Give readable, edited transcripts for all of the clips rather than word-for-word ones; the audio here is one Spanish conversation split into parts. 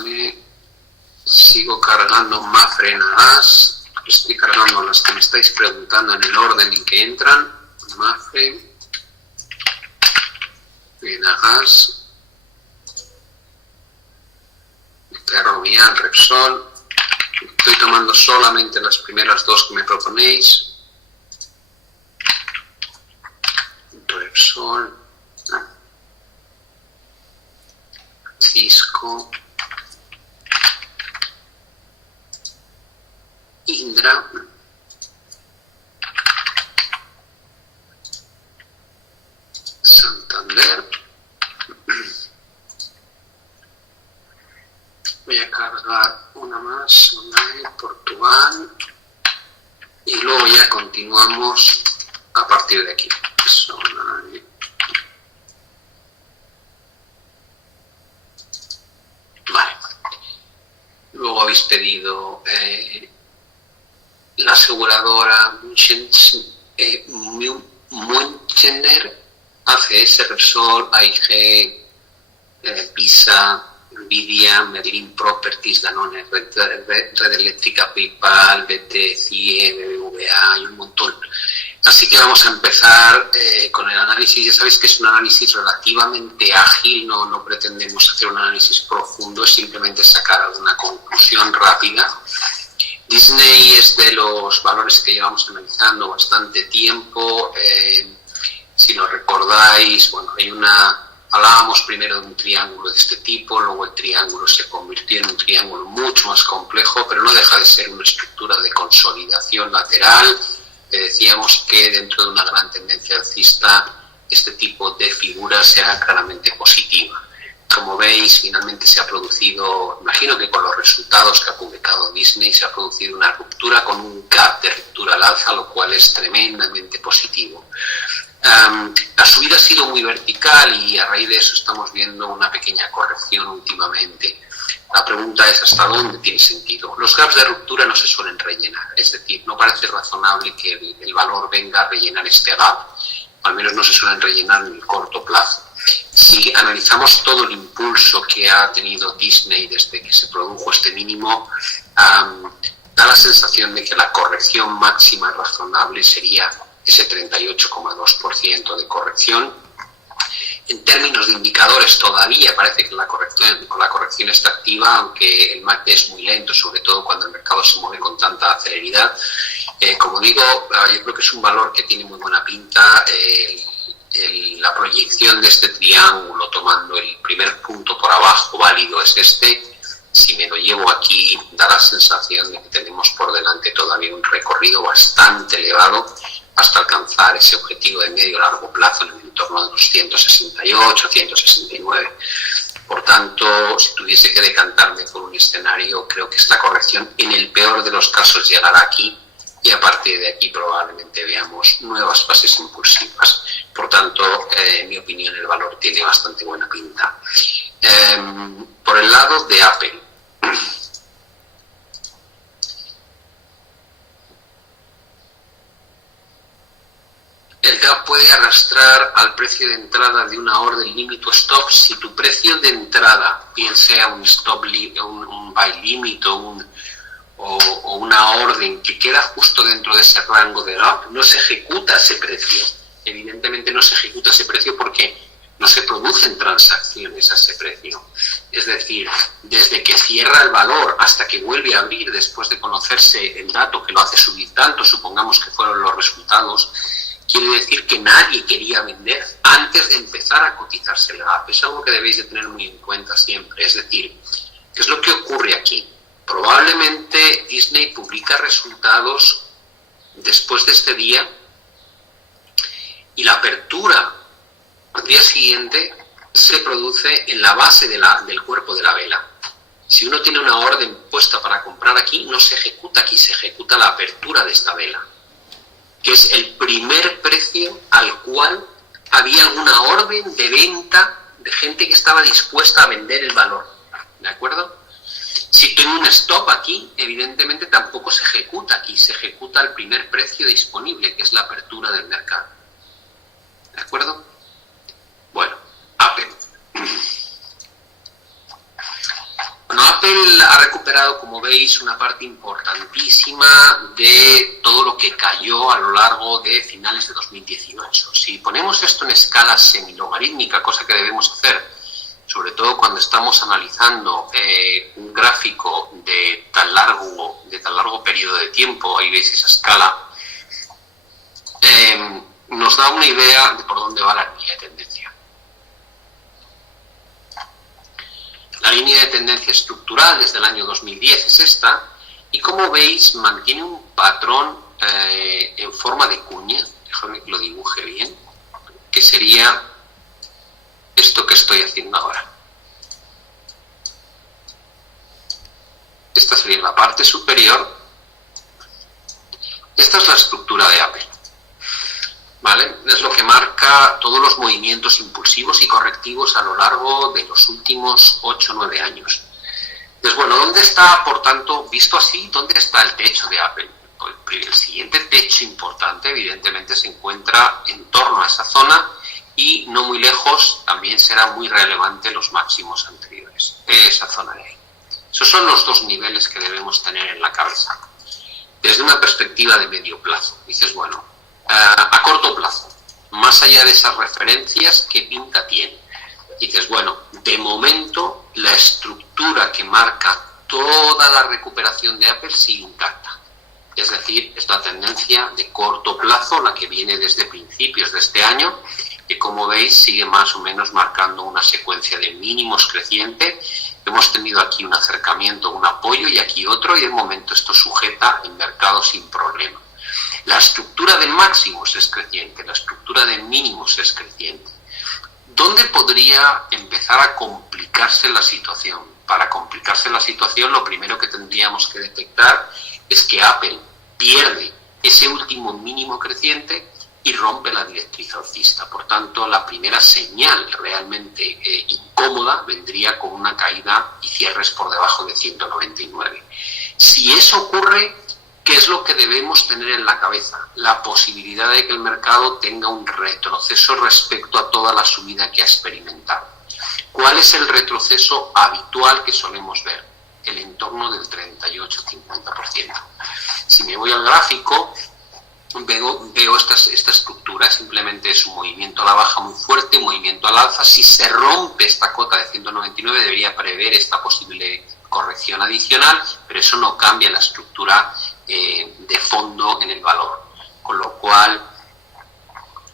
Vale. Sigo cargando Mapfre en gas. Estoy cargando las que me estáis preguntando en el orden en que entran. Mapfre. En gas. Ferrovial, Repsol. Estoy tomando solamente las primeras dos que me proponéis. Repsol. Cisco. Indra. Santander. Voy a cargar una más, Portugal, y luego ya continuamos a partir de aquí. Vale. Luego habéis pedido la aseguradora Münchener, ACS, Repsol, AIG, Visa, Nvidia, Merlin Properties, Danone, Red Eléctrica, PayPal, BT, CIE, BBVA y un montón. Así que vamos a empezar con el análisis. Ya sabéis que es un análisis relativamente ágil, no pretendemos hacer un análisis profundo, es simplemente sacar alguna conclusión rápida. Disney es de los valores que llevamos analizando bastante tiempo. Si lo recordáis, bueno, hablábamos primero de un triángulo de este tipo, luego el triángulo se convirtió en un triángulo mucho más complejo, pero no deja de ser una estructura de consolidación lateral. Decíamos que dentro de una gran tendencia alcista este tipo de figura sea claramente positiva. Como veis, finalmente se ha producido, imagino que con los resultados que ha publicado Disney, se ha producido una ruptura con un gap de ruptura al alza, lo cual es tremendamente positivo. La subida ha sido muy vertical y a raíz de eso estamos viendo una pequeña corrección últimamente. La pregunta es ¿hasta dónde tiene sentido? Los gaps de ruptura no se suelen rellenar, es decir, no parece razonable que el valor venga a rellenar este gap, al menos no se suelen rellenar en el corto plazo. Si analizamos todo el impulso que ha tenido Disney desde que se produjo este mínimo, da la sensación de que la corrección máxima razonable sería ese 38,2% de corrección. En términos de indicadores todavía parece que la corrección está activa, aunque el MACD es muy lento, sobre todo cuando el mercado se mueve con tanta celeridad. Como digo, yo creo que es un valor que tiene muy buena pinta. La proyección de este triángulo tomando el primer punto por abajo válido es este. Si me lo llevo aquí, da la sensación de que tenemos por delante todavía un recorrido bastante elevado hasta alcanzar ese objetivo de medio largo plazo en el entorno de los 168, 169. Por tanto, si tuviese que decantarme por un escenario, creo que esta corrección en el peor de los casos llegará aquí y a partir de aquí probablemente veamos nuevas fases impulsivas. Por tanto, en mi opinión, el valor tiene bastante buena pinta. Por el lado de Apple, el gap puede arrastrar al precio de entrada de una orden limit o stop si tu precio de entrada, bien sea un stop, un buy limit o una orden que queda justo dentro de ese rango de gap, no se ejecuta ese precio. Evidentemente no se ejecuta ese precio porque no se producen transacciones a ese precio. Es decir, desde que cierra el valor hasta que vuelve a abrir después de conocerse el dato que lo hace subir tanto, supongamos que fueron los resultados, quiere decir que nadie quería vender antes de empezar a cotizarse el gap. Es algo que debéis de tener muy en cuenta siempre. Es decir, ¿qué es lo que ocurre aquí? Probablemente Disney publica resultados después de este día y la apertura al día siguiente se produce en la base del cuerpo de la vela. Si uno tiene una orden puesta para comprar aquí, no se ejecuta aquí, se ejecuta la apertura de esta vela, que es el primer precio al cual había alguna orden de venta de gente que estaba dispuesta a vender el valor. ¿De acuerdo? Si tengo un stop aquí, evidentemente tampoco se ejecuta aquí, se ejecuta el primer precio disponible, que es la apertura del mercado. ¿De acuerdo? Bueno, Apple. Bueno, Apple ha recuperado, como veis, una parte importantísima de todo lo que cayó a lo largo de finales de 2018. Si ponemos esto en escala semilogarítmica, cosa que debemos hacer, sobre todo cuando estamos analizando un gráfico de tan largo periodo de tiempo, ahí veis esa escala, nos da una idea de por dónde va la línea de tendencia. La línea de tendencia estructural desde el año 2010 es esta, y como veis mantiene un patrón en forma de cuña, déjame que lo dibuje bien, que sería esto que estoy haciendo ahora. Esta sería la parte superior. Esta es la estructura de Apple, ¿vale? Es lo que marca todos los movimientos impulsivos y correctivos a lo largo de los últimos 8 o 9 años. Entonces, bueno, ¿dónde está, por tanto, visto así, dónde está el techo de Apple? El siguiente techo importante, evidentemente, se encuentra en torno a esa zona y no muy lejos también será muy relevante los máximos anteriores, esa zona de ahí. Esos son los dos niveles que debemos tener en la cabeza. Desde una perspectiva de medio plazo, dices, bueno, a corto plazo, más allá de esas referencias, ¿qué pinta tiene? Dices, bueno, de momento la estructura que marca toda la recuperación de Apple sigue intacta. Es decir, es la tendencia de corto plazo, la que viene desde principios de este año, que como veis sigue más o menos marcando una secuencia de mínimos creciente. Hemos tenido aquí un acercamiento, un apoyo y aquí otro, y de momento esto sujeta el mercado sin problema. La estructura de máximos es creciente, la estructura de mínimos es creciente. ¿Dónde podría empezar a complicarse la situación? Para complicarse la situación, lo primero que tendríamos que detectar es que Apple pierde ese último mínimo creciente y rompe la directriz alcista. Por tanto, la primera señal realmente incómoda vendría con una caída y cierres por debajo de 199. Si eso ocurre, ¿qué es lo que debemos tener en la cabeza? La posibilidad de que el mercado tenga un retroceso respecto a toda la subida que ha experimentado. ¿Cuál es el retroceso habitual que solemos ver? El entorno del 38-50%. Si me voy al gráfico, veo esta estructura, simplemente es un movimiento a la baja muy fuerte, un movimiento al alza. Si se rompe esta cota de 199, debería prever esta posible corrección adicional, pero eso no cambia la estructura de fondo en el valor. Con lo cual,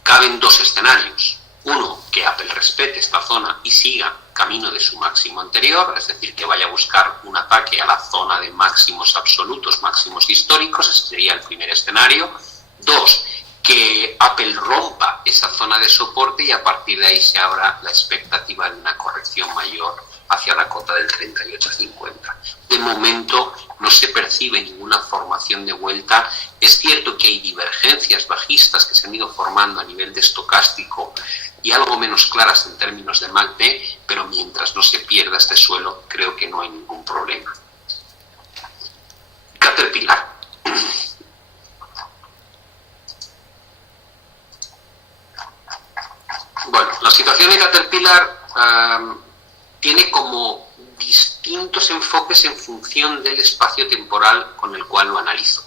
caben dos escenarios. Uno, que Apple respete esta zona y siga camino de su máximo anterior, es decir, que vaya a buscar un ataque a la zona de máximos absolutos, máximos históricos, ese sería el primer escenario. Dos, que Apple rompa esa zona de soporte y a partir de ahí se abra la expectativa de una corrección mayor hacia la cota del 38,50. De momento no se percibe ninguna formación de vuelta. Es cierto que hay divergencias bajistas que se han ido formando a nivel de estocástico y algo menos claras en términos de MACD, pero mientras no se pierda este suelo, creo que no hay ningún problema. Caterpillar. Bueno, la situación de Caterpillar tiene como distintos enfoques en función del espacio temporal con el cual lo analizo.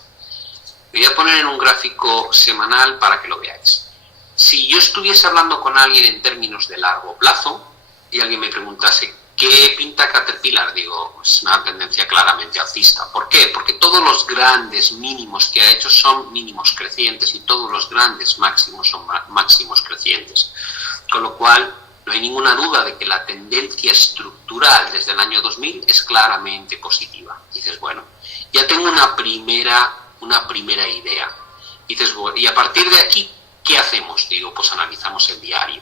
Lo voy a poner en un gráfico semanal para que lo veáis. Si yo estuviese hablando con alguien en términos de largo plazo y alguien me preguntase ¿qué pinta Caterpillar? Digo, es una tendencia claramente alcista. ¿Por qué? Porque todos los grandes mínimos que ha hecho son mínimos crecientes y todos los grandes máximos son máximos crecientes. Con lo cual, no hay ninguna duda de que la tendencia estructural desde el año 2000 es claramente positiva. Dices, bueno, ya tengo una primera idea. Dices, bueno, y a partir de aquí, ¿qué hacemos? Digo, pues analizamos el diario.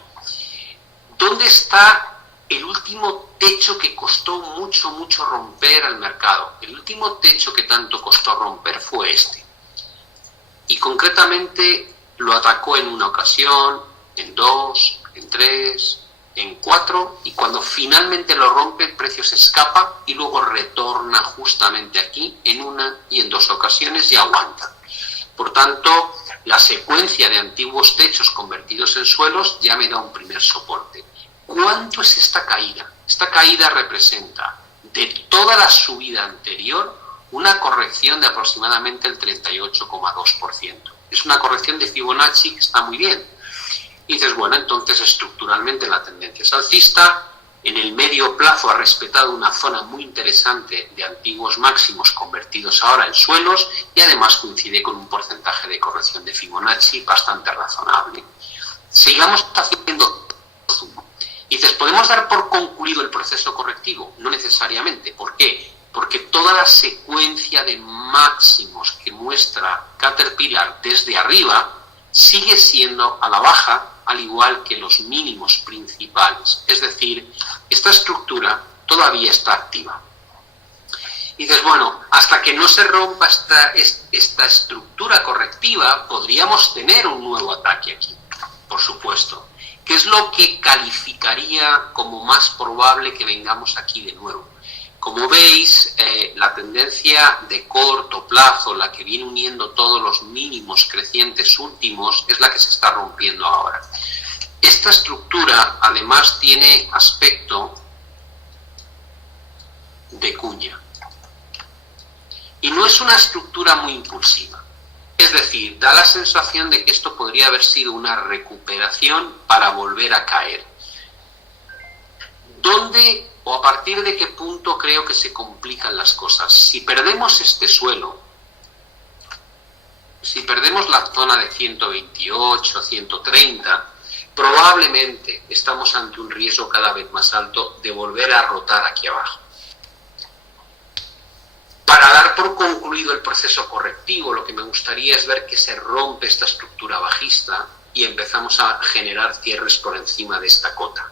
¿Dónde está el último techo que costó mucho romper al mercado? El último techo que tanto costó romper fue este. Y concretamente lo atacó en una ocasión, en dos, en tres, en 4, y cuando finalmente lo rompe el precio se escapa y luego retorna justamente aquí en una y en 2 ocasiones y aguanta. Por tanto, la secuencia de antiguos techos convertidos en suelos ya me da un primer soporte. ¿Cuánto es esta caída? Esta caída representa de toda la subida anterior una corrección de aproximadamente el 38,2%. Es una corrección de Fibonacci que está muy bien. Y dices, bueno, entonces estructuralmente la tendencia es alcista. En el medio plazo ha respetado una zona muy interesante de antiguos máximos convertidos ahora en suelos y además coincide con un porcentaje de corrección de Fibonacci bastante razonable. Sigamos haciendo zoom. Y dices, ¿podemos dar por concluido el proceso correctivo? No necesariamente. ¿Por qué? Porque toda la secuencia de máximos que muestra Caterpillar desde arriba sigue siendo a la baja, al igual que los mínimos principales. Es decir, esta estructura todavía está activa. Y dices, bueno, hasta que no se rompa esta estructura correctiva, podríamos tener un nuevo ataque aquí, por supuesto. ¿Qué es lo que calificaría como más probable que vengamos aquí de nuevo? Como veis, la tendencia de corto plazo, la que viene uniendo todos los mínimos crecientes últimos, es la que se está rompiendo ahora. Esta estructura, además, tiene aspecto de cuña. Y no es una estructura muy impulsiva. Es decir, da la sensación de que esto podría haber sido una recuperación para volver a caer. ¿Dónde o a partir de qué punto creo que se complican las cosas? Si perdemos este suelo, si perdemos la zona de 128, 130, probablemente estamos ante un riesgo cada vez más alto de volver a rotar aquí abajo. Para dar por concluido el proceso correctivo, lo que me gustaría es ver que se rompe esta estructura bajista y empezamos a generar cierres por encima de esta cota.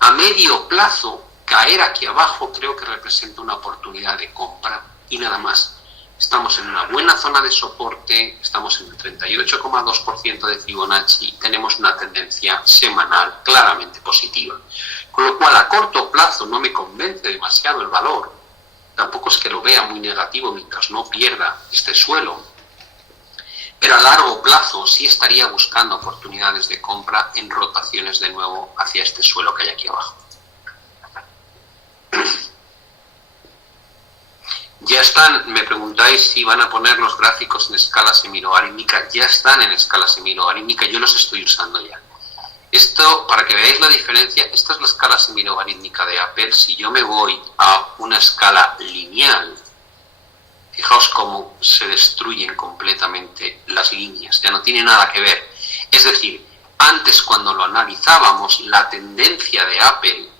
A medio plazo, caer aquí abajo creo que representa una oportunidad de compra y nada más. Estamos en una buena zona de soporte, estamos en el 38,2% de Fibonacci y tenemos una tendencia semanal claramente positiva. Con lo cual, a corto plazo no me convence demasiado el valor. Tampoco es que lo vea muy negativo mientras no pierda este suelo. Pero a largo plazo sí estaría buscando oportunidades de compra en rotaciones de nuevo hacia este suelo que hay aquí abajo. Ya están, me preguntáis si van a poner los gráficos en escala semilogarítmica. Ya están en escala semilogarítmica, yo los estoy usando ya. Esto, para que veáis la diferencia, esta es la escala semilogarítmica de Apple. Si yo me voy a una escala lineal, fijaos cómo se destruyen completamente las líneas, ya no tiene nada que ver. Es decir, antes cuando lo analizábamos, la tendencia de Apple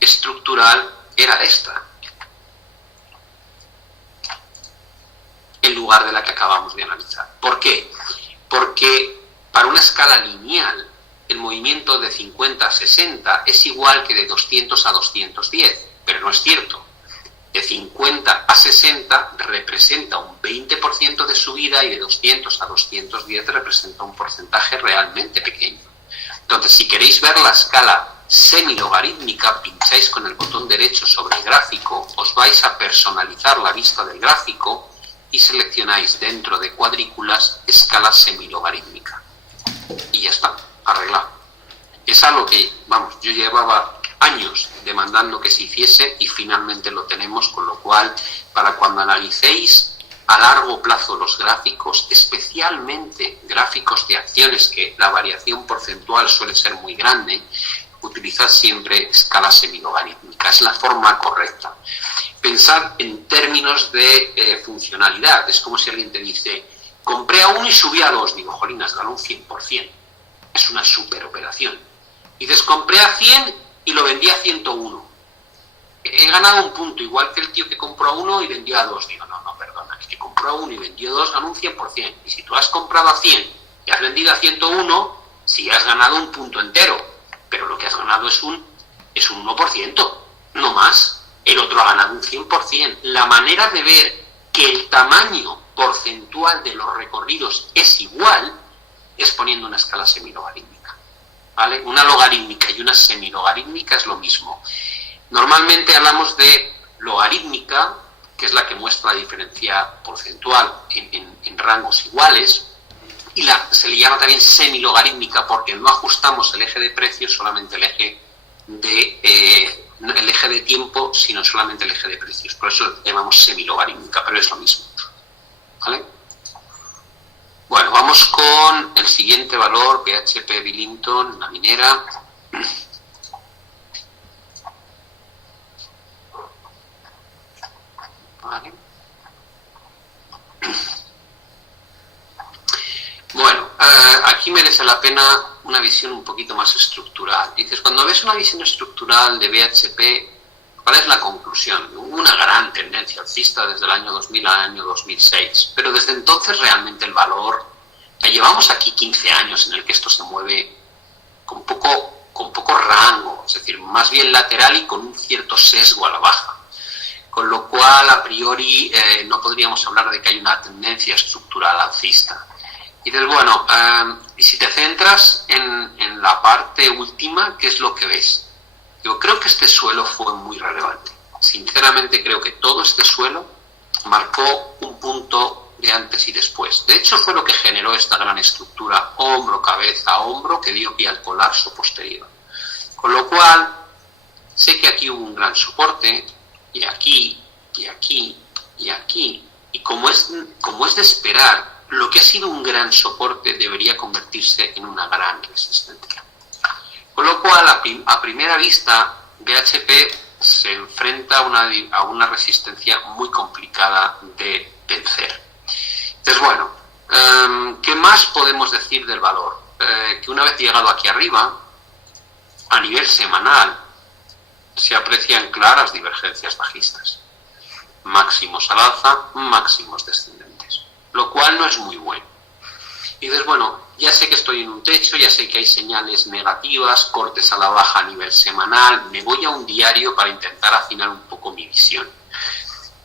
estructural era esta, en lugar de la que acabamos de analizar. ¿Por qué? Porque para una escala lineal, el movimiento de 50 a 60 es igual que de 200 a 210, pero no es cierto. De 50 a 60 representa un 20% de subida y de 200 a 210 representa un porcentaje realmente pequeño. Entonces, si queréis ver la escala semilogarítmica, pincháis con el botón derecho sobre el gráfico, os vais a personalizar la vista del gráfico y seleccionáis dentro de cuadrículas escala semilogarítmica. Y ya está, arreglado. Es algo que, vamos, yo llevaba años demandando que se hiciese y finalmente lo tenemos, con lo cual, para cuando analicéis a largo plazo los gráficos, especialmente gráficos de acciones que la variación porcentual suele ser muy grande, utilizad siempre escala semilogarítmica, es la forma correcta. Pensad en términos de funcionalidad, es como si alguien te dice, compré a 1 y subí a 2, digo, jolinas, ganó un 100%, es una super operación. Dices, compré a 100 y lo vendí a 101, he ganado un punto, igual que el tío que compró a 1 y vendió a 2, digo, no, perdona, el que compró a 1 y vendió a 2 ganó un 100%, y si tú has comprado a 100 y has vendido a 101, sí has ganado un punto entero, pero lo que has ganado es un 1%, no más. El otro ha ganado un 100%. La manera de ver que el tamaño porcentual de los recorridos es igual es poniendo una escala semilogarítmica, ¿vale? Una logarítmica y una semilogarítmica es lo mismo. Normalmente hablamos de logarítmica, que es la que muestra la diferencia porcentual en rangos iguales, y se le llama también semilogarítmica porque no ajustamos el eje de precios, solamente el eje de el eje de tiempo, sino solamente el eje de precios. Por eso llamamos semilogarítmica, pero es lo mismo. ¿Vale? Bueno, vamos con el siguiente valor, BHP Billington, la minera. Vale. Bueno, aquí merece la pena una visión un poquito más estructural. Dices, cuando ves una visión estructural de BHP, ¿cuál es la conclusión? Hubo una gran tendencia alcista desde el año 2000 al año 2006, pero desde entonces realmente el valor, ya llevamos aquí 15 años en el que esto se mueve con poco rango, es decir, más bien lateral y con un cierto sesgo a la baja. Con lo cual, a priori, no podríamos hablar de que hay una tendencia estructural alcista. Y dices, bueno, y si te centras en la parte última, ¿qué es lo que ves? Yo creo que este suelo fue muy relevante. Sinceramente creo que todo este suelo marcó un punto de antes y después. De hecho, fue lo que generó esta gran estructura hombro, cabeza, hombro, que dio pie al colapso posterior. Con lo cual, sé que aquí hubo un gran soporte, y aquí, y aquí, y aquí. Y como es de esperar, lo que ha sido un gran soporte debería convertirse en una gran resistencia. Con lo cual, a primera vista, BHP se enfrenta a una resistencia muy complicada de vencer. Entonces, bueno, ¿qué más podemos decir del valor? Que una vez llegado aquí arriba, a nivel semanal, se aprecian claras divergencias bajistas. Máximos al alza, máximos descendentes. Lo cual no es muy bueno. Y dices, bueno, ya sé que estoy en un techo, ya sé que hay señales negativas, cortes a la baja a nivel semanal, me voy a un diario para intentar afinar un poco mi visión.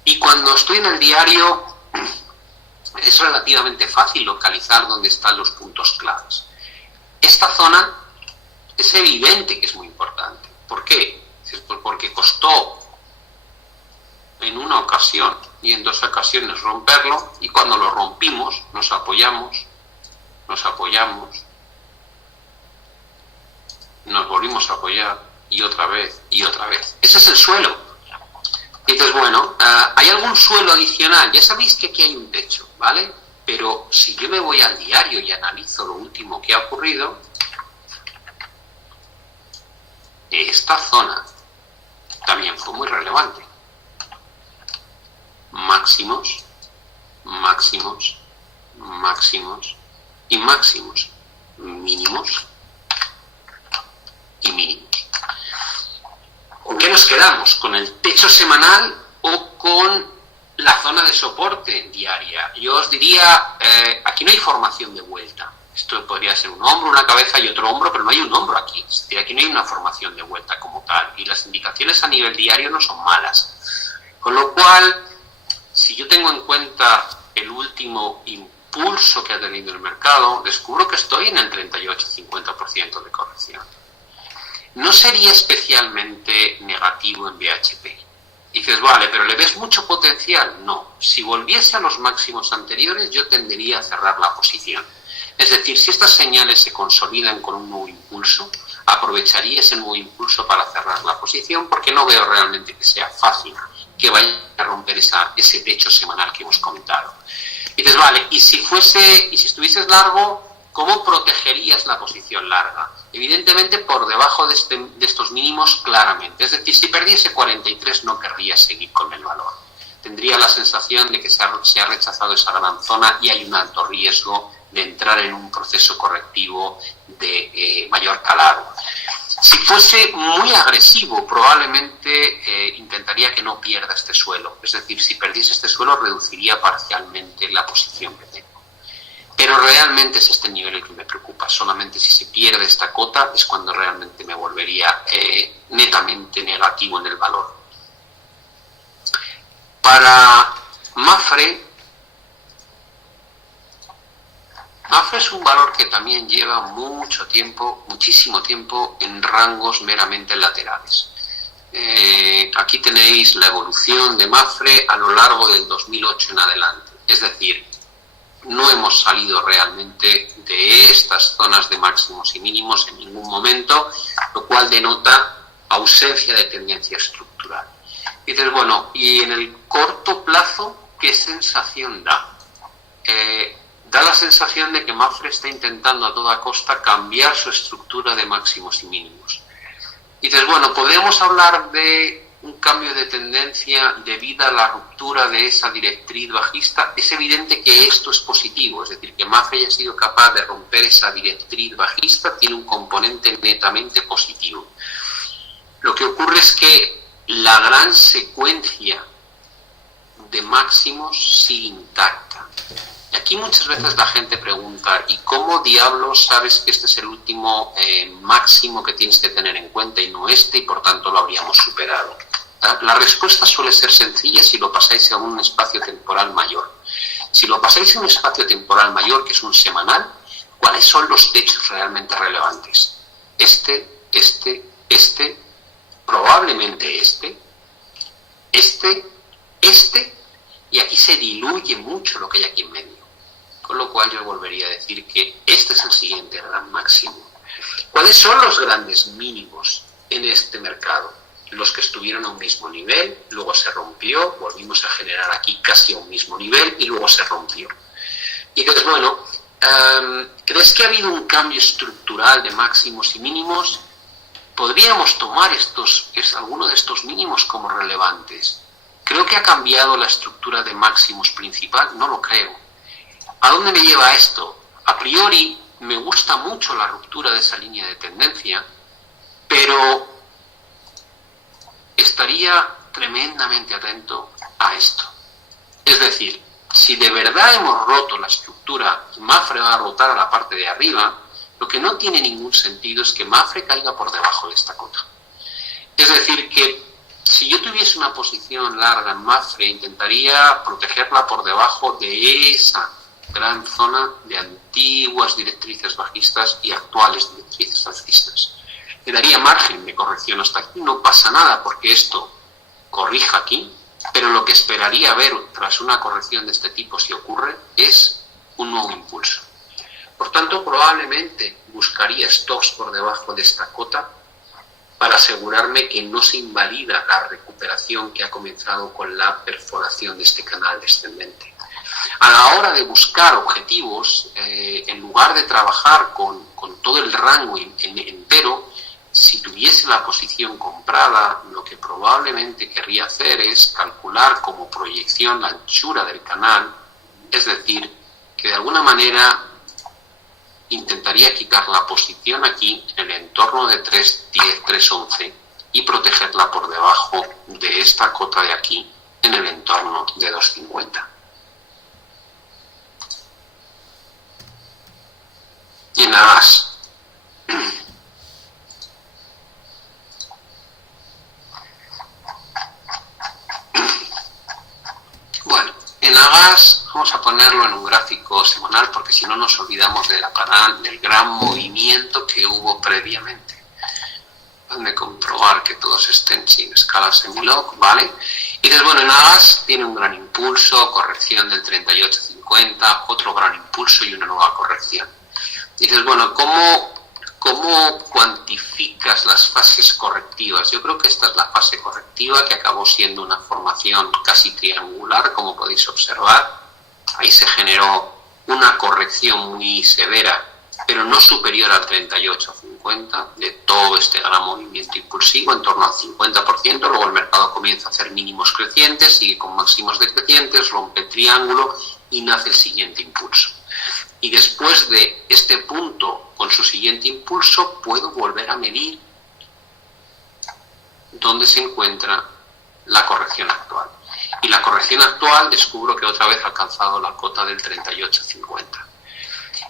Y cuando estoy en el diario, es relativamente fácil localizar dónde están los puntos claves. Esta zona es evidente que es muy importante. ¿Por qué? Pues porque costó en una ocasión y en dos ocasiones romperlo, y cuando lo rompimos nos apoyamos, nos volvimos a apoyar y otra vez y otra vez. Ese es el suelo. Entonces, bueno, ¿hay algún suelo adicional? Ya sabéis que aquí hay un techo, ¿vale? Pero si yo me voy al diario y analizo lo último que ha ocurrido, esta zona también fue muy relevante. Máximos, máximos, máximos y máximos. Mínimos y mínimos. ¿Con qué nos quedamos? ¿Con el techo semanal o con la zona de soporte diaria? Yo os diría, aquí no hay formación de vuelta. Esto podría ser un hombro, una cabeza y otro hombro, pero no hay un hombro aquí. Es decir, aquí no hay una formación de vuelta como tal. Y las indicaciones a nivel diario no son malas. Con lo cual, si yo tengo en cuenta el último impulso que ha tenido el mercado, descubro que estoy en el 38-50% de corrección. No sería especialmente negativo en BHP. Y dices, vale, pero ¿le ves mucho potencial? No. Si volviese a los máximos anteriores, yo tendería a cerrar la posición. Es decir, si estas señales se consolidan con un nuevo impulso, aprovecharía ese nuevo impulso para cerrar la posición, porque no veo realmente que sea fácil que vaya a romper ese techo semanal que hemos comentado. Y dices, vale, y si estuvieses largo, ¿cómo protegerías la posición larga? Evidentemente por debajo de estos mínimos, claramente. Es decir, si perdiese 43 no querría seguir con el valor. Tendría la sensación de que se ha rechazado esa gran zona y hay un alto riesgo de entrar en un proceso correctivo de mayor calado. Si fuese muy agresivo, probablemente intentaría que no pierda este suelo. Es decir, si perdiese este suelo, reduciría parcialmente la posición que tengo. Pero realmente es este nivel el que me preocupa. Solamente si se pierde esta cota es cuando realmente me volvería netamente negativo en el valor. Para Mapfre es un valor que también lleva mucho tiempo, muchísimo tiempo en rangos meramente laterales. Aquí tenéis la evolución de Mapfre a lo largo del 2008 en adelante. Es decir, no hemos salido realmente de estas zonas de máximos y mínimos en ningún momento, lo cual denota ausencia de tendencia estructural. Y dices, bueno, y en el corto plazo, ¿qué sensación da? Da la sensación de que Mapfre está intentando a toda costa cambiar su estructura de máximos y mínimos. Y dices, bueno, podemos hablar de un cambio de tendencia debido a la ruptura de esa directriz bajista. Es evidente que esto es positivo, es decir, que Mapfre haya sido capaz de romper esa directriz bajista tiene un componente netamente positivo. Lo que ocurre es que la gran secuencia de máximos sigue intacta. Y aquí muchas veces la gente pregunta, ¿y cómo diablos sabes que este es el último máximo que tienes que tener en cuenta y no este, y por tanto lo habríamos superado? La respuesta suele ser sencilla si lo pasáis a un espacio temporal mayor. Si lo pasáis a un espacio temporal mayor, que es un semanal, ¿cuáles son los hechos realmente relevantes? Probablemente y aquí se diluye mucho lo que hay aquí en medio. Con lo cual yo volvería a decir que este es el siguiente gran máximo. ¿Cuáles son los grandes mínimos en este mercado? Los que estuvieron a un mismo nivel, luego se rompió, volvimos a generar aquí casi a un mismo nivel y luego se rompió. Y entonces, bueno, ¿crees que ha habido un cambio estructural de máximos y mínimos? ¿Podríamos tomar alguno de estos mínimos como relevantes? ¿Creo que ha cambiado la estructura de máximos principal? No lo creo. ¿A dónde me lleva esto? A priori, me gusta mucho la ruptura de esa línea de tendencia, pero estaría tremendamente atento a esto. Es decir, si de verdad hemos roto la estructura y Mapfre va a rotar a la parte de arriba, lo que no tiene ningún sentido es que Mapfre caiga por debajo de esta cota. Es decir, que si yo tuviese una posición larga en Mapfre, intentaría protegerla por debajo de esa gran zona de antiguas directrices bajistas y actuales directrices alcistas. Le daría margen de corrección hasta aquí, no pasa nada porque esto corrija aquí, pero lo que esperaría ver tras una corrección de este tipo, si ocurre, es un nuevo impulso. Por tanto, probablemente buscaría stops por debajo de esta cota para asegurarme que no se invalida la recuperación que ha comenzado con la perforación de este canal descendente. A la hora de buscar objetivos, en lugar de trabajar con todo el rango entero, si tuviese la posición comprada, lo que probablemente querría hacer es calcular como proyección la anchura del canal, es decir, que de alguna manera intentaría quitar la posición aquí en el entorno de 3.10, 3.11 y protegerla por debajo de esta cota de aquí en el entorno de 2.50. Y en Agas. Bueno, en Agas vamos a ponerlo en un gráfico semanal porque si no nos olvidamos del gran movimiento que hubo previamente. De comprobar que todos estén sin escala semilog, ¿vale? Y entonces, bueno, en Agas tiene un gran impulso, corrección del 38.50, otro gran impulso y una nueva corrección. Y dices, bueno, ¿cómo cuantificas las fases correctivas? Yo creo que esta es la fase correctiva que acabó siendo una formación casi triangular, como podéis observar. Ahí se generó una corrección muy severa, pero no superior al 38.50 de todo este gran movimiento impulsivo, en torno al 50%. Luego el mercado comienza a hacer mínimos crecientes, sigue con máximos decrecientes, rompe el triángulo y nace el siguiente impulso. Y después de este punto, con su siguiente impulso, puedo volver a medir dónde se encuentra la corrección actual. Y la corrección actual descubro que otra vez ha alcanzado la cota del 38.50.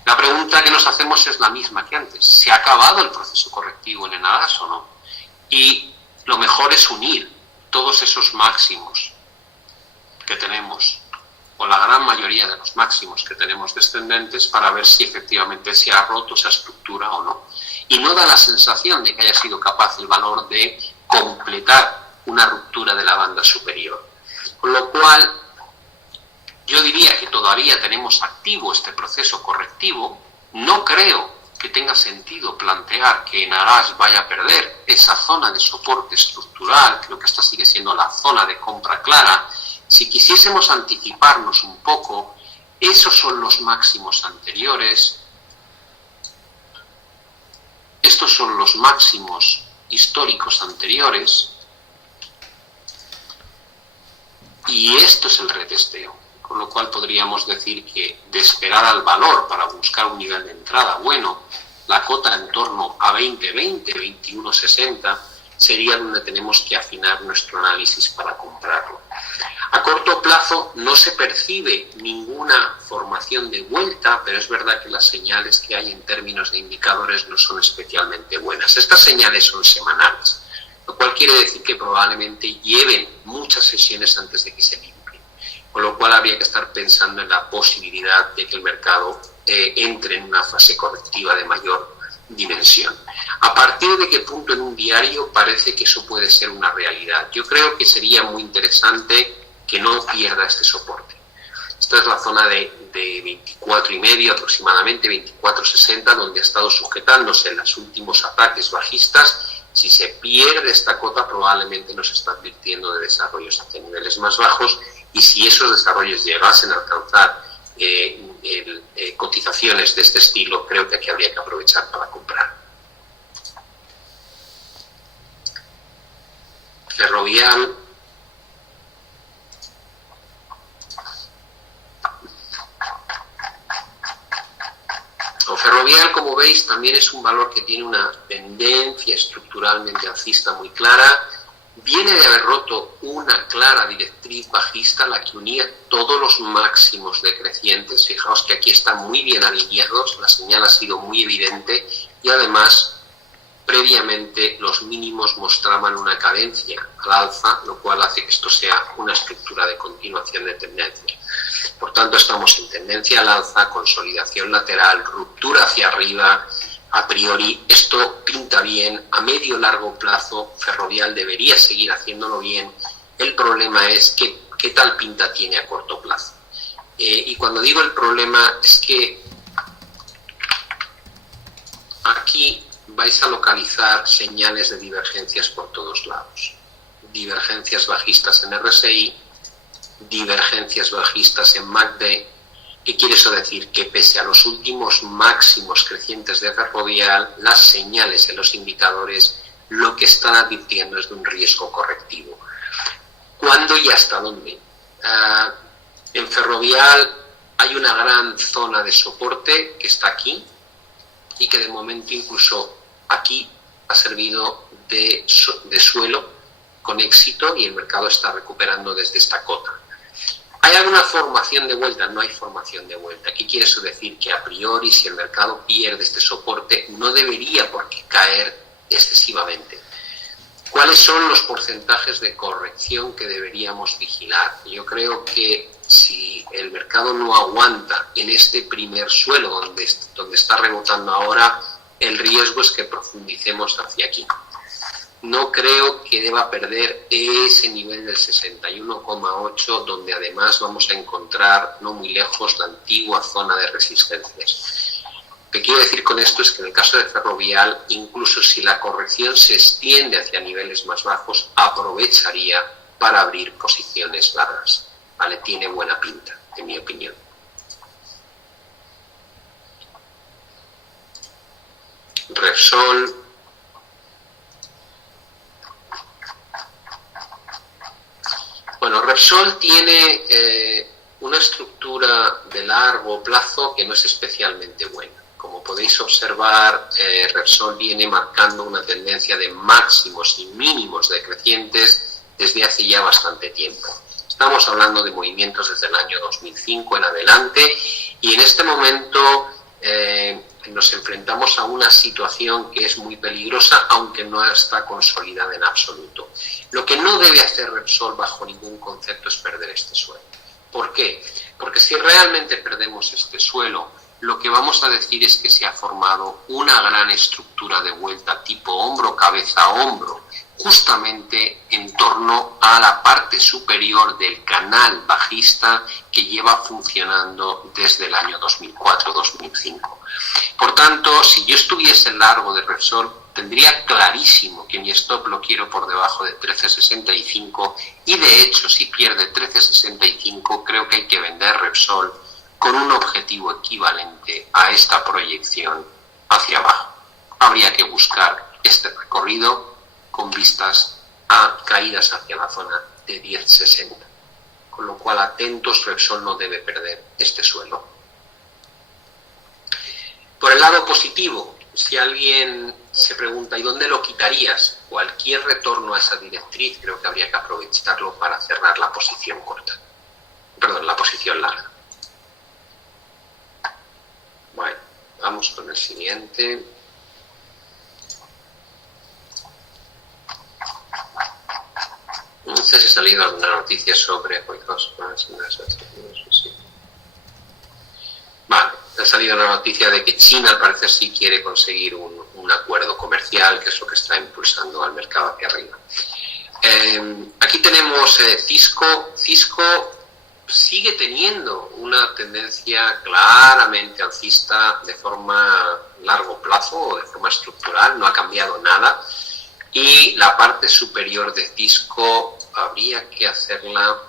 La pregunta que nos hacemos es la misma que antes. ¿Se ha acabado el proceso correctivo en Agas o no? Y lo mejor es unir todos esos máximos que tenemos, o la gran mayoría de los máximos que tenemos descendentes, para ver si efectivamente se ha roto esa estructura o no. Y no da la sensación de que haya sido capaz el valor de completar una ruptura de la banda superior. Con lo cual, yo diría que todavía tenemos activo este proceso correctivo. No creo que tenga sentido plantear que Enagás vaya a perder esa zona de soporte estructural, creo que esta sigue siendo la zona de compra clara. Si quisiésemos anticiparnos un poco, esos son los máximos anteriores, estos son los máximos históricos anteriores y esto es el retesteo, con lo cual podríamos decir que de esperar al valor para buscar un nivel de entrada bueno, la cota en torno a 20,20, 21,60 sería donde tenemos que afinar nuestro análisis para comprarlo. A corto plazo no se percibe ninguna formación de vuelta, pero es verdad que las señales que hay en términos de indicadores no son especialmente buenas. Estas señales son semanales, lo cual quiere decir que probablemente lleven muchas sesiones antes de que se limpien, con lo cual habría que estar pensando en la posibilidad de que el mercado entre en una fase correctiva de mayor dimensión. ¿A partir de qué punto en un diario parece que eso puede ser una realidad? Yo creo que sería muy interesante que no pierda este soporte. Esta es la zona de 24,5 aproximadamente, 24,60, donde ha estado sujetándose en los últimos ataques bajistas. Si se pierde esta cota, probablemente nos está advirtiendo de desarrollos hacia niveles más bajos, y si esos desarrollos llegasen a alcanzar cotizaciones de este estilo, creo que aquí habría que aprovechar para comprar. Ferrovial. Ferrovial, como veis, también es un valor que tiene una tendencia estructuralmente alcista muy clara. Viene de haber roto una clara directriz bajista, la que unía todos los máximos decrecientes. Fijaos que aquí están muy bien alineados, la señal ha sido muy evidente y además previamente los mínimos mostraban una cadencia al alza, lo cual hace que esto sea una estructura de continuación de tendencia. Por tanto, estamos en tendencia al alza, consolidación lateral, ruptura hacia arriba. A priori esto pinta bien. A medio largo plazo Ferrovial debería seguir haciéndolo bien. El problema es qué tal pinta tiene a corto plazo. Y cuando digo el problema es que aquí vais a localizar señales de divergencias por todos lados. Divergencias bajistas en RSI, divergencias bajistas en MACD. ¿Qué quiere eso decir? Que pese a los últimos máximos crecientes de Ferrovial, las señales en los indicadores lo que están advirtiendo es de un riesgo correctivo. ¿Cuándo y hasta dónde? En Ferrovial hay una gran zona de soporte que está aquí y que de momento incluso aquí ha servido de suelo con éxito y el mercado está recuperando desde esta cota. ¿Hay alguna formación de vuelta? No hay formación de vuelta. ¿Qué quiere eso decir? Que a priori, si el mercado pierde este soporte, no debería por qué caer excesivamente. ¿Cuáles son los porcentajes de corrección que deberíamos vigilar? Yo creo que si el mercado no aguanta en este primer suelo donde está rebotando ahora, el riesgo es que profundicemos hacia aquí. No creo que deba perder ese nivel del 61,8, donde además vamos a encontrar no muy lejos la antigua zona de resistencias. Lo que quiero decir con esto es que en el caso de Ferrovial, incluso si la corrección se extiende hacia niveles más bajos, aprovecharía para abrir posiciones largas. ¿Vale? Tiene buena pinta, en mi opinión. Repsol. Bueno, Repsol tiene una estructura de largo plazo que no es especialmente buena. Como podéis observar, Repsol viene marcando una tendencia de máximos y mínimos decrecientes desde hace ya bastante tiempo. Estamos hablando de movimientos desde el año 2005 en adelante y en este momento nos enfrentamos a una situación que es muy peligrosa, aunque no está consolidada en absoluto. Lo que no debe hacer Repsol bajo ningún concepto es perder este suelo. ¿Por qué? Porque si realmente perdemos este suelo, lo que vamos a decir es que se ha formado una gran estructura de vuelta tipo hombro, cabeza, hombro, justamente en torno a la parte superior del canal bajista que lleva funcionando desde el año 2004-2005. Por tanto, si yo estuviese largo de Repsol, tendría clarísimo que mi stop lo quiero por debajo de 13.65 y de hecho si pierde 13.65 creo que hay que vender Repsol con un objetivo equivalente a esta proyección hacia abajo. Habría que buscar este recorrido con vistas a caídas hacia la zona de 10.60. Con lo cual, atentos, Repsol no debe perder este suelo. Por el lado positivo, si alguien se pregunta ¿y dónde lo quitarías? Cualquier retorno a esa directriz creo que habría que aprovecharlo para cerrar la posición corta. Perdón, la posición larga. Bueno, vamos con el siguiente. No sé si ha salido alguna noticia sobre... Vale, ha salido la noticia de que China al parecer sí quiere conseguir un acuerdo comercial, que es lo que está impulsando al mercado hacia arriba. Aquí tenemos Cisco. Cisco sigue teniendo una tendencia claramente alcista de forma largo plazo o de forma estructural, no ha cambiado nada. Y la parte superior de Cisco habría que hacerla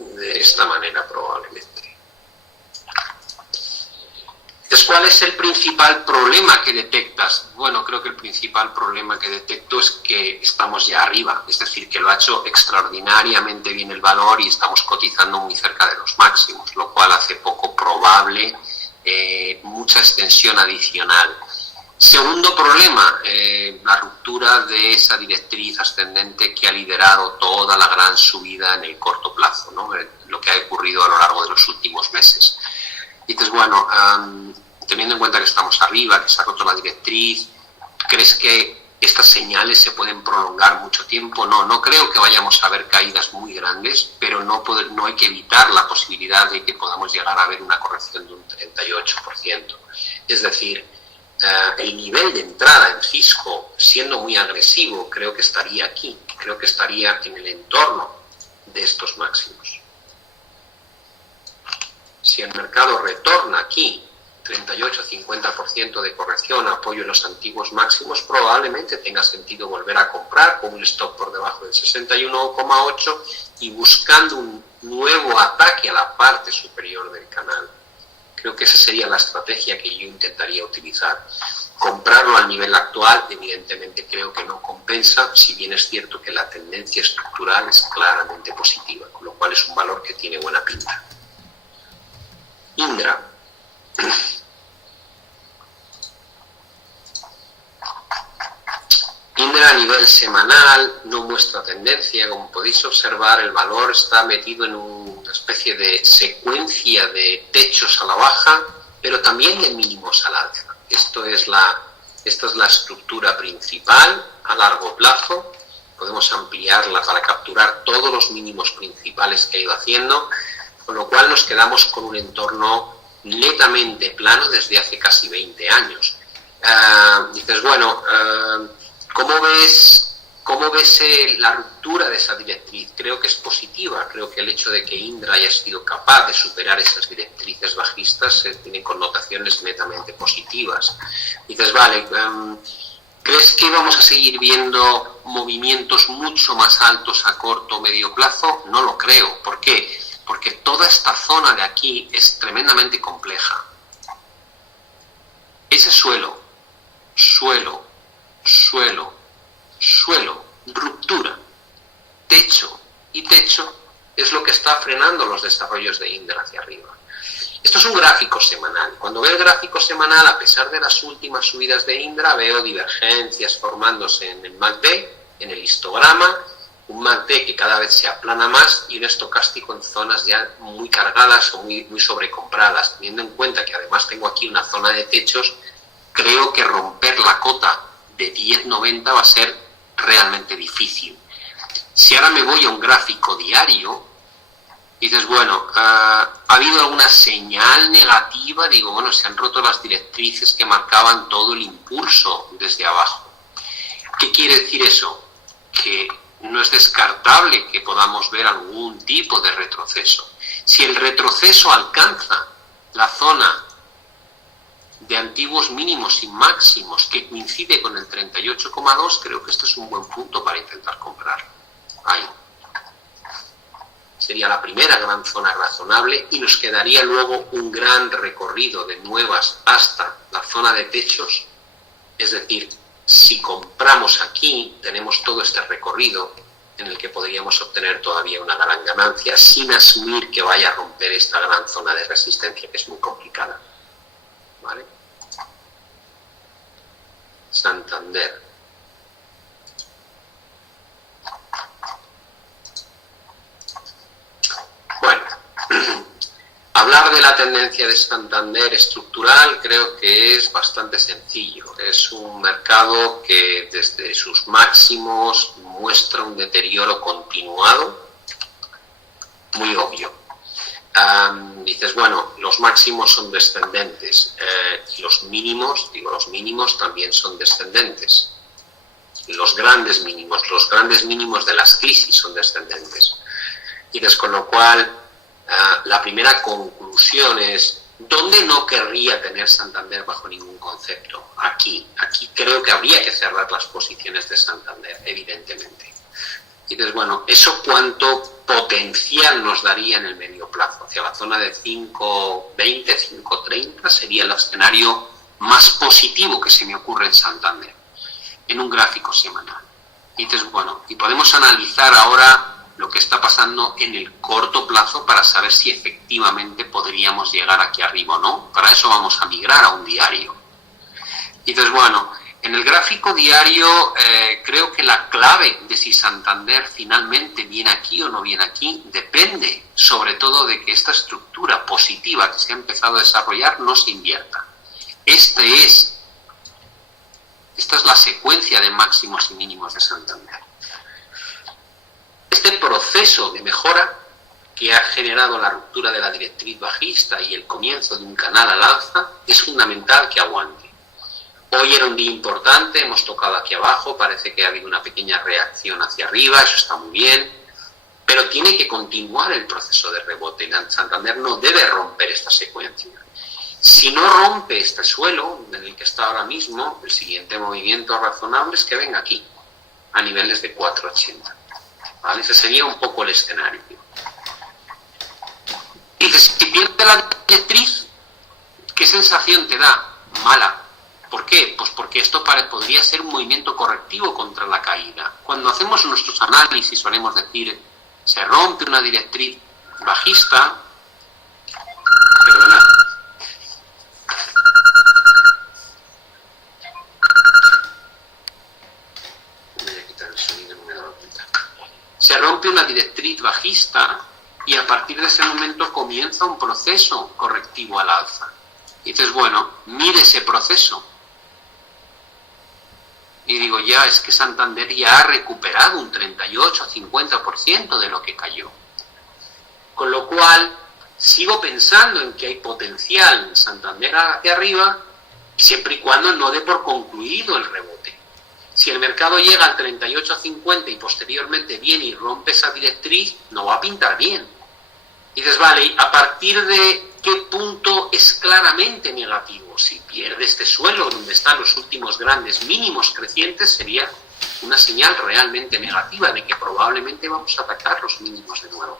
de esta manera probablemente. Entonces, ¿cuál es el principal problema que detectas? Bueno, creo que el principal problema que detecto es que estamos ya arriba, es decir, que lo ha hecho extraordinariamente bien el valor y estamos cotizando muy cerca de los máximos, lo cual hace poco probable mucha extensión adicional. Segundo problema, la ruptura de esa directriz ascendente que ha liderado toda la gran subida en el corto plazo, ¿no? Lo que ha ocurrido a lo largo de los últimos meses. Y dices, bueno, teniendo en cuenta que estamos arriba, que se ha roto la directriz, ¿crees que estas señales se pueden prolongar mucho tiempo? No creo que vayamos a ver caídas muy grandes, pero no hay que evitar la posibilidad de que podamos llegar a ver una corrección de un 38%. Es decir, el nivel de entrada en Cisco, siendo muy agresivo, creo que estaría aquí, creo que estaría en el entorno de estos máximos. Si el mercado retorna aquí, 38-50% de corrección, apoyo en los antiguos máximos, probablemente tenga sentido volver a comprar con un stop por debajo del 61,8 y buscando un nuevo ataque a la parte superior del canal. Creo que esa sería la estrategia que yo intentaría utilizar. Comprarlo al nivel actual, evidentemente creo que no compensa, si bien es cierto que la tendencia estructural es claramente positiva, con lo cual es un valor que tiene buena pinta. Indra. Indra a nivel semanal no muestra tendencia, como podéis observar el valor está metido en una especie de secuencia de techos a la baja, pero también de mínimos al alza. Esta es la estructura principal a largo plazo, podemos ampliarla para capturar todos los mínimos principales que ha ido haciendo, con lo cual nos quedamos con un entorno netamente plano desde hace casi 20 años. Dices, bueno, ¿cómo ves la ruptura de esa directriz? Creo que es positiva, creo que el hecho de que Indra haya sido capaz de superar esas directrices bajistas tiene connotaciones netamente positivas. Dices, vale, ¿crees que vamos a seguir viendo movimientos mucho más altos a corto o medio plazo? No lo creo. ¿Por qué? Porque toda esta zona de aquí es tremendamente compleja. Ese suelo, ruptura, techo y techo es lo que está frenando los desarrollos de Indra hacia arriba. Esto es un gráfico semanal. Cuando veo el gráfico semanal, a pesar de las últimas subidas de Indra, veo divergencias formándose en el MACD, en el histograma, un MACD que cada vez se aplana más y un estocástico en zonas ya muy cargadas o muy sobrecompradas. Teniendo en cuenta que además tengo aquí una zona de techos, creo que romper la cota de 10.90 va a ser realmente difícil. Si ahora me voy a un gráfico diario, dices, bueno, ¿Ha habido alguna señal negativa? Digo, bueno, se han roto las directrices que marcaban todo el impulso desde abajo. ¿Qué quiere decir eso? Que no es descartable que podamos ver algún tipo de retroceso. Si el retroceso alcanza la zona de antiguos mínimos y máximos que coincide con el 38,2, creo que este es un buen punto para intentar comprar. Ahí. Sería la primera gran zona razonable y nos quedaría luego un gran recorrido de nuevas hasta la zona de techos. Es decir, si compramos aquí, tenemos todo este recorrido en el que podríamos obtener todavía una gran ganancia sin asumir que vaya a romper esta gran zona de resistencia que es muy complicada. ¿Vale? Santander. Bueno, hablar de la tendencia de Santander estructural creo que es bastante sencillo. Es un mercado que desde sus máximos muestra un deterioro continuado, muy obvio. Dices, bueno, los máximos son descendentes y los mínimos, digo, los mínimos también son descendentes. Los grandes mínimos de las crisis son descendentes. Y con lo cual, la primera conclusión es, ¿dónde no querría tener Santander bajo ningún concepto? Aquí creo que habría que cerrar las posiciones de Santander, evidentemente. Y dices, bueno, ¿eso cuánto potencial nos daría en el medio plazo? Hacia la zona de 5.20, 5.30 sería el escenario más positivo que se me ocurre en Santander, en un gráfico semanal. Y dices, bueno, y podemos analizar ahora lo que está pasando en el corto plazo para saber si efectivamente podríamos llegar aquí arriba o no. Para eso vamos a migrar a un diario. Y dices, bueno, en el gráfico diario creo que la clave de si Santander finalmente viene aquí o no viene aquí depende sobre todo de que esta estructura positiva que se ha empezado a desarrollar no se invierta. Esta es la secuencia de máximos y mínimos de Santander. Este proceso de mejora que ha generado la ruptura de la directriz bajista y el comienzo de un canal al alza es fundamental que aguante. Hoy era un día importante, hemos tocado aquí abajo, parece que ha habido una pequeña reacción hacia arriba, eso está muy bien, pero tiene que continuar el proceso de rebote y Santander no debe romper esta secuencia. Si no rompe este suelo en el que está ahora mismo, el siguiente movimiento razonable es que venga aquí, a niveles de 4,80. ¿Vale? Ese sería un poco el escenario. Y dices, si pierde la directriz, ¿qué sensación te da? Mala. ¿Por qué? Pues porque esto podría ser un movimiento correctivo contra la caída. Cuando hacemos nuestros análisis solemos decir, se rompe una directriz bajista, perdona, voy a quitar el sonido, no me he dado cuenta. Se rompe una directriz bajista y a partir de ese momento comienza un proceso correctivo al alza. Y dices, bueno, mire ese proceso. Y digo, ya, es que Santander ya ha recuperado un 38-50% de lo que cayó. Con lo cual, sigo pensando en que hay potencial en Santander hacia arriba, siempre y cuando no dé por concluido el rebote. Si el mercado llega al 38,50 y posteriormente viene y rompe esa directriz, no va a pintar bien. Y dices, vale, ¿a partir de qué punto es claramente negativo? Si pierde este suelo donde están los últimos grandes mínimos crecientes, sería una señal realmente negativa de que probablemente vamos a atacar los mínimos de nuevo.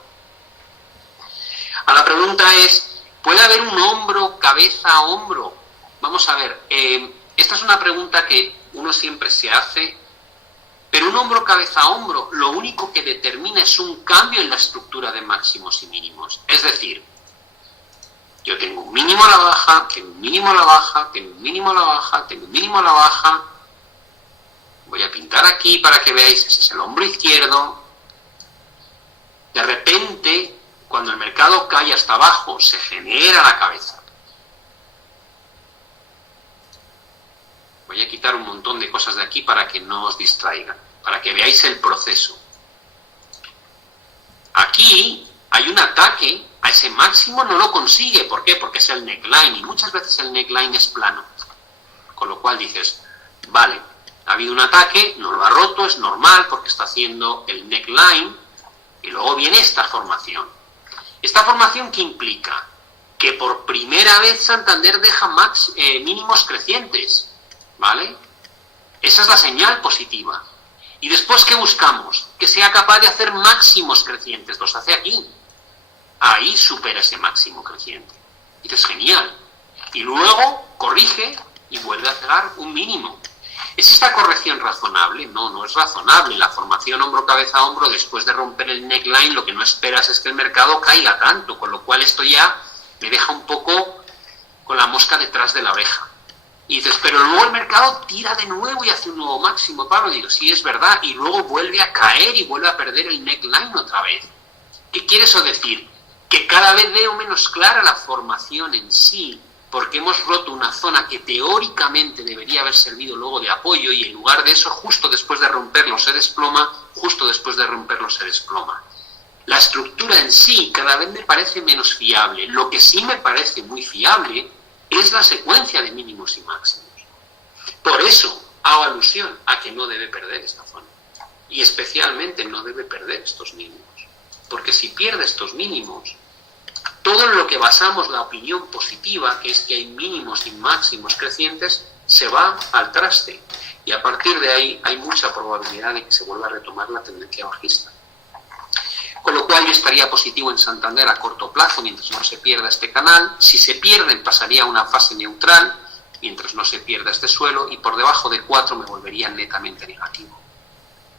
A la pregunta es, ¿puede haber un hombro, cabeza, hombro? Vamos a ver, esta es una pregunta que uno siempre se hace, pero un hombro, cabeza, hombro, lo único que determina es un cambio en la estructura de máximos y mínimos. Es decir, yo tengo un mínimo a la baja, tengo un mínimo a la baja, tengo un mínimo a la baja, tengo un mínimo a la baja. Voy a pintar aquí para que veáis, ese es el hombro izquierdo. De repente, cuando el mercado cae hasta abajo, se genera la cabeza. Voy a quitar un montón de cosas de aquí para que no os distraigan, para que veáis el proceso. Aquí hay un ataque a ese máximo no lo consigue. ¿Por qué? Porque es el neckline y muchas veces el neckline es plano. Con lo cual dices, vale, ha habido un ataque, no lo ha roto, es normal porque está haciendo el neckline y luego viene esta formación. ¿Esta formación qué implica? Que por primera vez Santander deja mínimos crecientes, ¿vale? Esa es la señal positiva. Y después, ¿qué buscamos? Que sea capaz de hacer máximos crecientes. Los hace aquí. Ahí supera ese máximo creciente. Y dices, genial. Y luego corrige y vuelve a pegar un mínimo. ¿Es esta corrección razonable? No, no es razonable. La formación hombro-cabeza-hombro, después de romper el neckline, lo que no esperas es que el mercado caiga tanto, con lo cual esto ya me deja un poco con la mosca detrás de la oreja. Y dices, pero luego el mercado tira de nuevo y hace un nuevo máximo, Pablo. Digo, sí, es verdad. Y luego vuelve a caer y vuelve a perder el neckline otra vez. ¿Qué quiere eso decir? Que cada vez veo menos clara la formación en sí, porque hemos roto una zona que teóricamente debería haber servido luego de apoyo y en lugar de eso, justo después de romperlo se desploma, justo después de romperlo se desploma. La estructura en sí cada vez me parece menos fiable. Lo que sí me parece muy fiable es la secuencia de mínimos y máximos. Por eso hago alusión a que no debe perder esta zona. Y especialmente no debe perder estos mínimos. Porque si pierde estos mínimos, todo en lo que basamos la opinión positiva, que es que hay mínimos y máximos crecientes, se va al traste. Y a partir de ahí hay mucha probabilidad de que se vuelva a retomar la tendencia bajista. Con lo cual yo estaría positivo en Santander a corto plazo mientras no se pierda este canal. Si se pierden pasaría a una fase neutral mientras no se pierda este suelo y por debajo de 4 me volvería netamente negativo.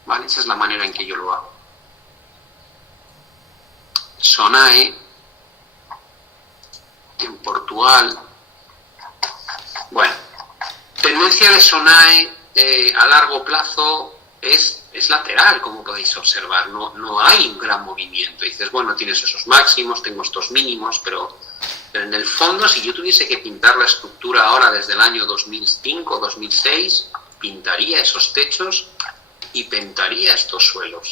¿Vale? Esa es la manera en que yo lo hago. Sonae en Portugal. Bueno, tendencia de Sonae a largo plazo es lateral, como podéis observar, no hay un gran movimiento. Dices, bueno, tienes esos máximos, tengo estos mínimos, pero en el fondo, si yo tuviese que pintar la estructura ahora desde el año 2005, 2006, pintaría esos techos y pintaría estos suelos.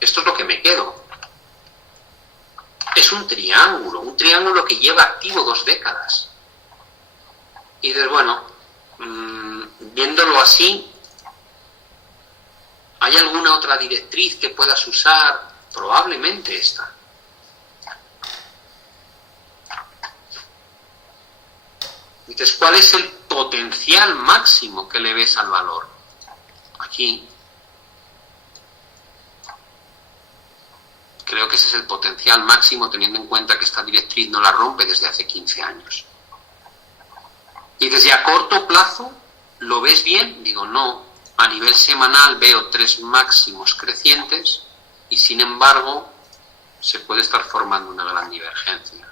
Esto es lo que me quedo. Es un triángulo que lleva activo 2 décadas. Y dices, bueno, viéndolo así, ¿hay alguna otra directriz que puedas usar? Probablemente esta. Dices, ¿cuál es el potencial máximo que le ves al valor? Aquí. Creo que ese es el potencial máximo teniendo en cuenta que esta directriz no la rompe desde hace 15 años. Y desde a corto plazo, ¿lo ves bien? Digo, no. A nivel semanal veo 3 máximos crecientes y sin embargo se puede estar formando una gran divergencia.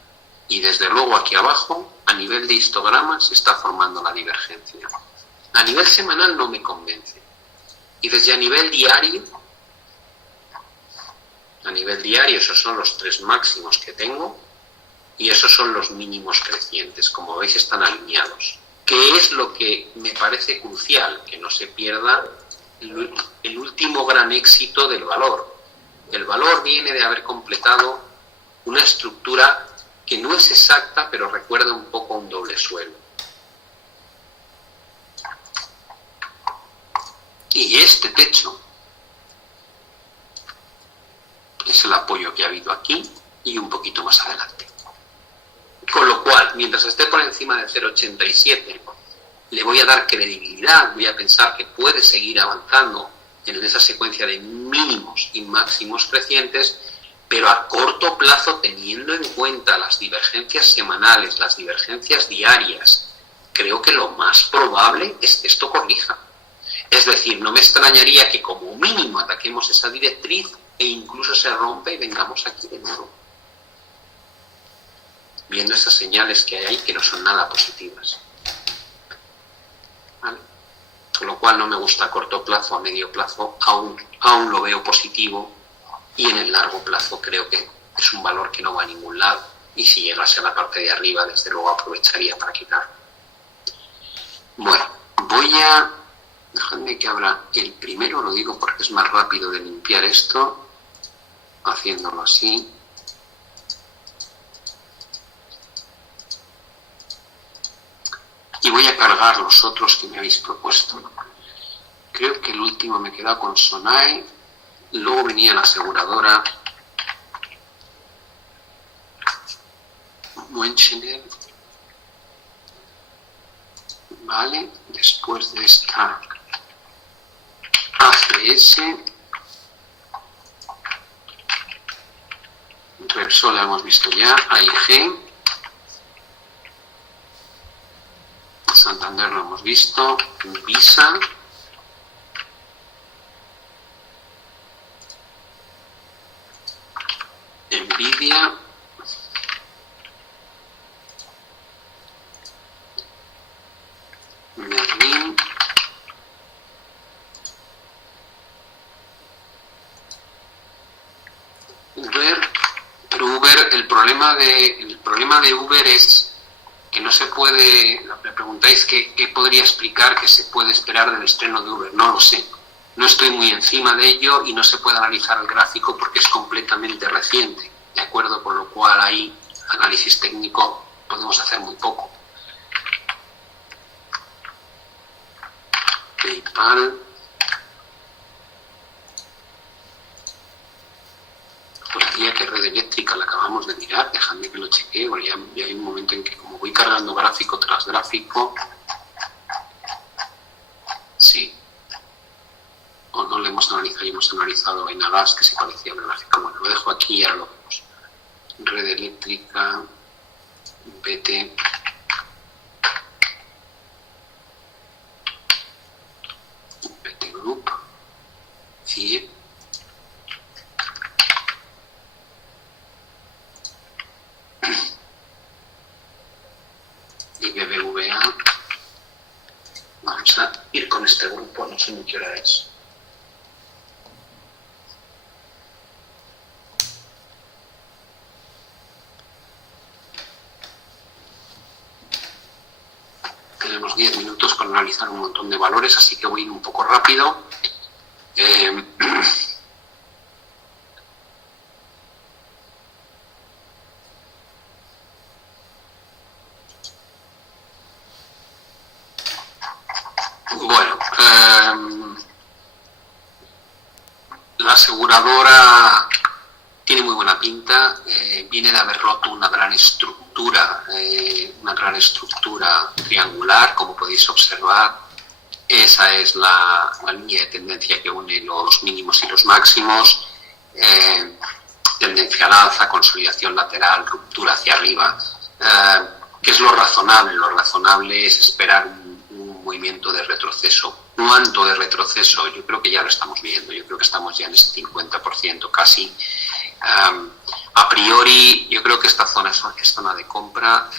Y desde luego aquí abajo, a nivel de histograma, se está formando la divergencia. A nivel semanal no me convence. Y desde a nivel diario, esos son los 3 máximos que tengo y esos son los mínimos crecientes. Como veis, están alineados. ¿Qué es lo que me parece crucial? Que no se pierda el último gran éxito del valor. El valor viene de haber completado una estructura que no es exacta, pero recuerda un poco a un doble suelo. Y este techo es el apoyo que ha habido aquí y un poquito más adelante. Con lo cual, mientras esté por encima de 0,87, le voy a dar credibilidad, voy a pensar que puede seguir avanzando en esa secuencia de mínimos y máximos crecientes, pero a corto plazo, teniendo en cuenta las divergencias semanales, las divergencias diarias, creo que lo más probable es que esto corrija. Es decir, no me extrañaría que como mínimo ataquemos esa directriz e incluso se rompe y vengamos aquí de nuevo. Viendo esas señales que hay ahí que no son nada positivas. ¿Vale? Con lo cual no me gusta a corto plazo, a medio plazo, aún lo veo positivo y en el largo plazo creo que es un valor que no va a ningún lado y si llegase a la parte de arriba desde luego aprovecharía para quitarlo. Bueno, dejadme que abra el primero, lo digo porque es más rápido de limpiar esto, haciéndolo así. y voy a cargar los otros que me habéis propuesto. Creo que el último me he quedado con Sonae, luego venía la aseguradora Muenchener, vale, después de esta ACS, Repsol la hemos visto ya, AIG, Santander lo hemos visto, Visa, Nvidia, Merlin, Uber, pero Uber, el problema de Uber es que no se puede, me preguntáis qué podría explicar que se puede esperar del estreno de Uber, no lo sé. No estoy muy encima de ello y no se puede analizar el gráfico porque es completamente reciente, ¿de acuerdo? Con lo cual ahí análisis técnico podemos hacer muy poco. PayPal. Juraría que Red Eléctrica la acabamos de mirar, dejadme que lo chequee, porque ya hay un momento en que como voy cargando gráfico tras gráfico, sí, o no lo hemos analizado y hemos analizado Enagas que se parecía al gráfico. Bueno, lo dejo aquí y ahora lo vemos. Red Eléctrica, BT, BT Group, CIE, y BBVA. Vamos a ir con este grupo, no sé ni qué hora es. Tenemos 10 minutos para analizar un montón de valores, así que voy a ir un poco rápido. Bueno, la aseguradora tiene muy buena pinta, viene de haber roto una gran estructura triangular, como podéis observar. Esa es la línea de tendencia que une los mínimos y los máximos, tendencia al alza, consolidación lateral, ruptura hacia arriba. ¿Qué es lo razonable? Lo razonable es esperar un movimiento de retroceso. ¿Cuánto de retroceso? Yo creo que ya lo estamos viendo, yo creo que estamos ya en ese 50% casi. A priori, yo creo que esta zona es zona de compra,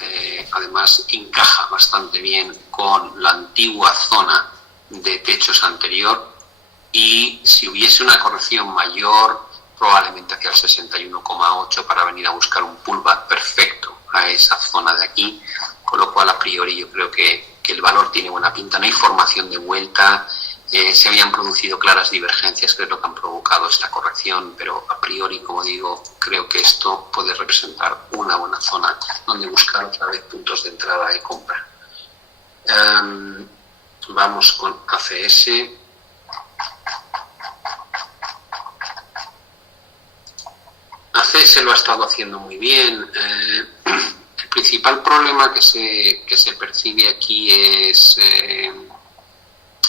además encaja bastante bien con la antigua zona de techos anterior, y si hubiese una corrección mayor, probablemente hacia el 61,8 para venir a buscar un pullback perfecto a esa zona de aquí, con lo cual a priori yo creo que el valor tiene buena pinta, no hay formación de vuelta. Se habían producido claras divergencias que es lo que han provocado esta corrección, pero a priori, como digo, creo que esto puede representar una buena zona donde buscar otra vez puntos de entrada y compra. Vamos con ACS. ACS lo ha estado haciendo muy bien. El principal problema que se percibe aquí es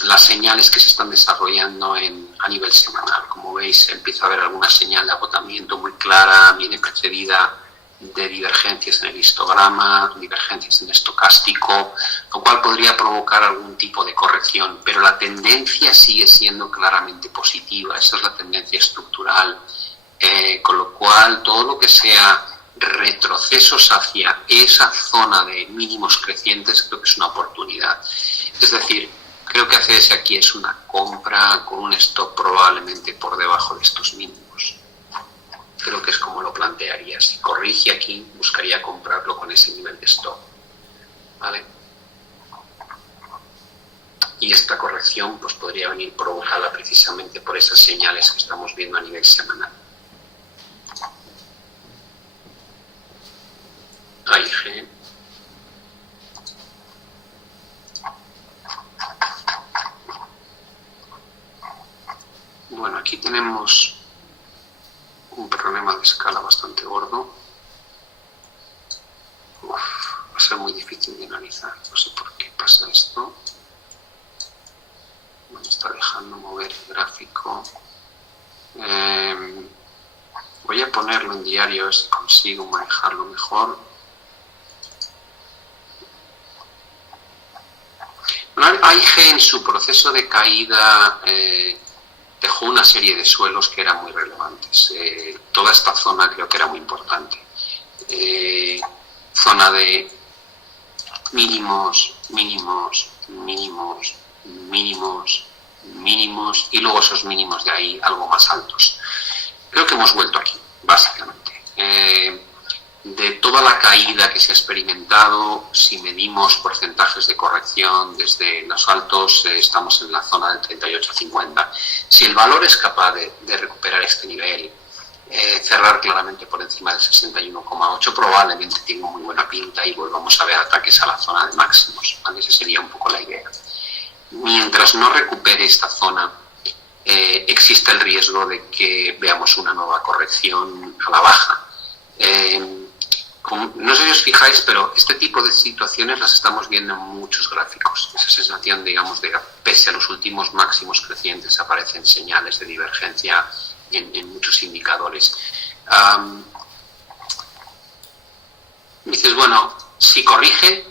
las señales que se están desarrollando a nivel semanal. Como veis, empieza a haber alguna señal de agotamiento muy clara, viene precedida de divergencias en el histograma, divergencias en estocástico, lo cual podría provocar algún tipo de corrección, pero la tendencia sigue siendo claramente positiva. Esa es la tendencia estructural, con lo cual todo lo que sea retrocesos hacia esa zona de mínimos crecientes creo que es una oportunidad. Es decir, creo que ACS aquí es una compra con un stop probablemente por debajo de estos mínimos. Creo que es como lo plantearía. Si corrige aquí, buscaría comprarlo con ese nivel de stop, ¿vale? Y esta corrección pues podría venir provocada precisamente por esas señales que estamos viendo a nivel semanal. AIG. ser muy difícil de analizar. No sé por qué pasa esto. No me está dejando mover el gráfico. Voy a ponerlo en diario a ver si consigo manejarlo mejor. AIG en su proceso de caída dejó una serie de suelos que eran muy relevantes. Toda esta zona creo que era muy importante. Zona de mínimos, mínimos, mínimos, mínimos, mínimos y luego esos mínimos de ahí algo más altos. Creo que hemos vuelto aquí, básicamente. De toda la caída que se ha experimentado, si medimos porcentajes de corrección desde los altos, estamos en la zona del 38-50. Si el valor es capaz de recuperar este nivel, cerrar claramente por encima del 61,8, probablemente tenga muy buena pinta y volvamos a ver ataques a la zona de máximos, ¿vale? Esa sería un poco la idea. Mientras no recupere esta zona, existe el riesgo de que veamos una nueva corrección a la baja. No sé si os fijáis, pero este tipo de situaciones las estamos viendo en muchos gráficos. Esa sensación, digamos, de que pese a los últimos máximos crecientes aparecen señales de divergencia en muchos indicadores. Dices, bueno, si corrige,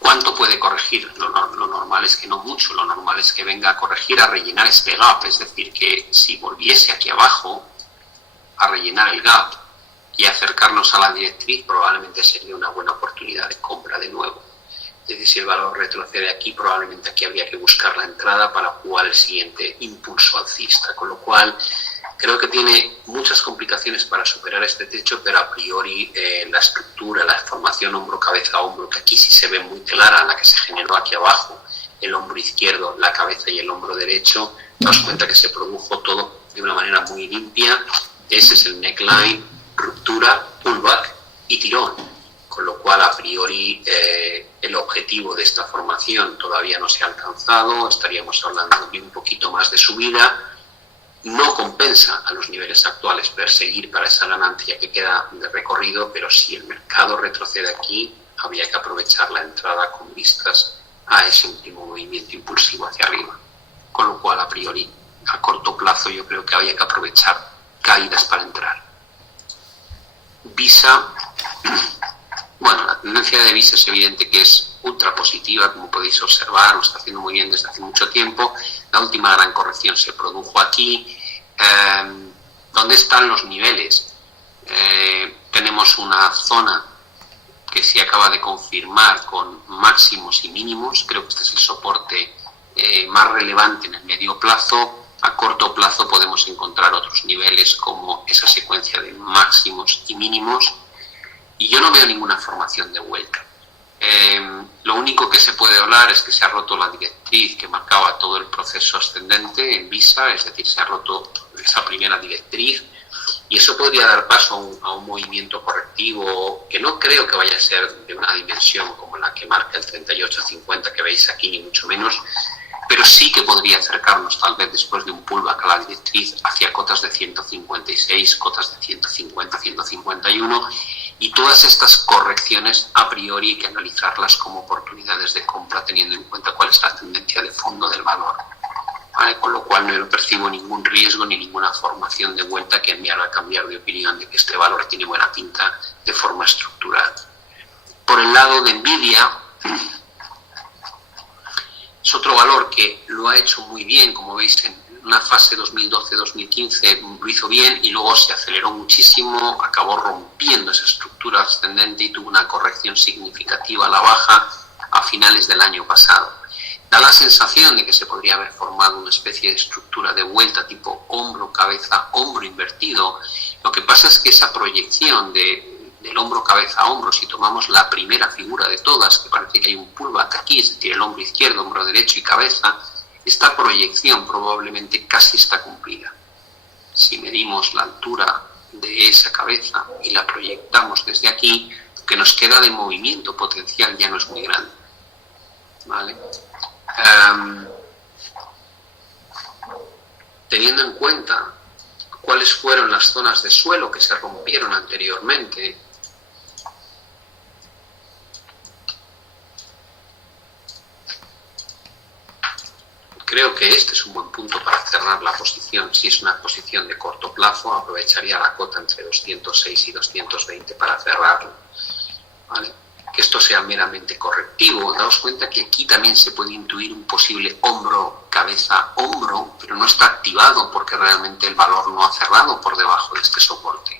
¿cuánto puede corregir? Lo normal es que no mucho, lo normal es que venga a corregir, a rellenar este gap, es decir, que si volviese aquí abajo a rellenar el gap y acercarnos a la directriz, probablemente sería una buena oportunidad de compra de nuevo. Es decir, si el valor retrocede aquí, probablemente aquí habría que buscar la entrada para jugar el siguiente impulso alcista, con lo cual creo que tiene muchas complicaciones para superar este techo, pero a priori la estructura, la formación hombro-cabeza-hombro, que aquí sí se ve muy clara, la que se generó aquí abajo, el hombro izquierdo, la cabeza y el hombro derecho, daos cuenta que se produjo todo de una manera muy limpia. Ese es el neckline, ruptura, pullback y tirón, con lo cual a priori el objetivo de esta formación todavía no se ha alcanzado, estaríamos hablando de un poquito más de subida. No compensa a los niveles actuales perseguir para esa ganancia que queda de recorrido, pero si el mercado retrocede aquí, habría que aprovechar la entrada con vistas a ese último movimiento impulsivo hacia arriba. Con lo cual, a priori, a corto plazo, yo creo que habría que aprovechar caídas para entrar. Visa, bueno, la tendencia de Visa es evidente que es ultra positiva, como podéis observar, lo está haciendo muy bien desde hace mucho tiempo. La última gran corrección se produjo aquí. ¿Dónde están los niveles? Tenemos una zona que se acaba de confirmar con máximos y mínimos. Creo que este es el soporte más relevante en el medio plazo. A corto plazo podemos encontrar otros niveles como esa secuencia de máximos y mínimos. Y yo no veo ninguna formación de vuelta. Lo único que se puede hablar es que se ha roto la directriz que marcaba todo el proceso ascendente en Visa, es decir, se ha roto esa primera directriz y eso podría dar paso a un movimiento correctivo que no creo que vaya a ser de una dimensión como la que marca el 38-50 que veis aquí, ni mucho menos, pero sí que podría acercarnos tal vez después de un pullback a la directriz hacia cotas de 156, cotas de 150, 151 y todas estas correcciones a priori hay que analizarlas como oportunidades de compra teniendo en cuenta cuál es la tendencia de fondo del valor. ¿Vale? Con lo cual no percibo ningún riesgo ni ninguna formación de vuelta que me haga cambiar de opinión de que este valor tiene buena pinta de forma estructural. Por el lado de Nvidia, es otro valor que lo ha hecho muy bien, como veis en una fase 2012-2015 lo hizo bien y luego se aceleró muchísimo, acabó rompiendo esa estructura ascendente y tuvo una corrección significativa a la baja a finales del año pasado. Da la sensación de que se podría haber formado una especie de estructura de vuelta tipo hombro, cabeza, hombro invertido. Lo que pasa es que esa proyección del hombro, cabeza, hombro, si tomamos la primera figura de todas, que parece que hay un pullback aquí, es decir, el hombro izquierdo, hombro derecho y cabeza, esta proyección probablemente casi está cumplida. Si medimos la altura de esa cabeza y la proyectamos desde aquí, lo que nos queda de movimiento potencial ya no es muy grande. ¿Vale? Teniendo en cuenta cuáles fueron las zonas de suelo que se rompieron anteriormente, creo que este es un buen punto para cerrar la posición. Si es una posición de corto plazo, aprovecharía la cota entre 206 y 220 para cerrarlo, ¿vale? Que esto sea meramente correctivo. Daos cuenta que aquí también se puede intuir un posible hombro, cabeza, hombro, pero no está activado porque realmente el valor no ha cerrado por debajo de este soporte.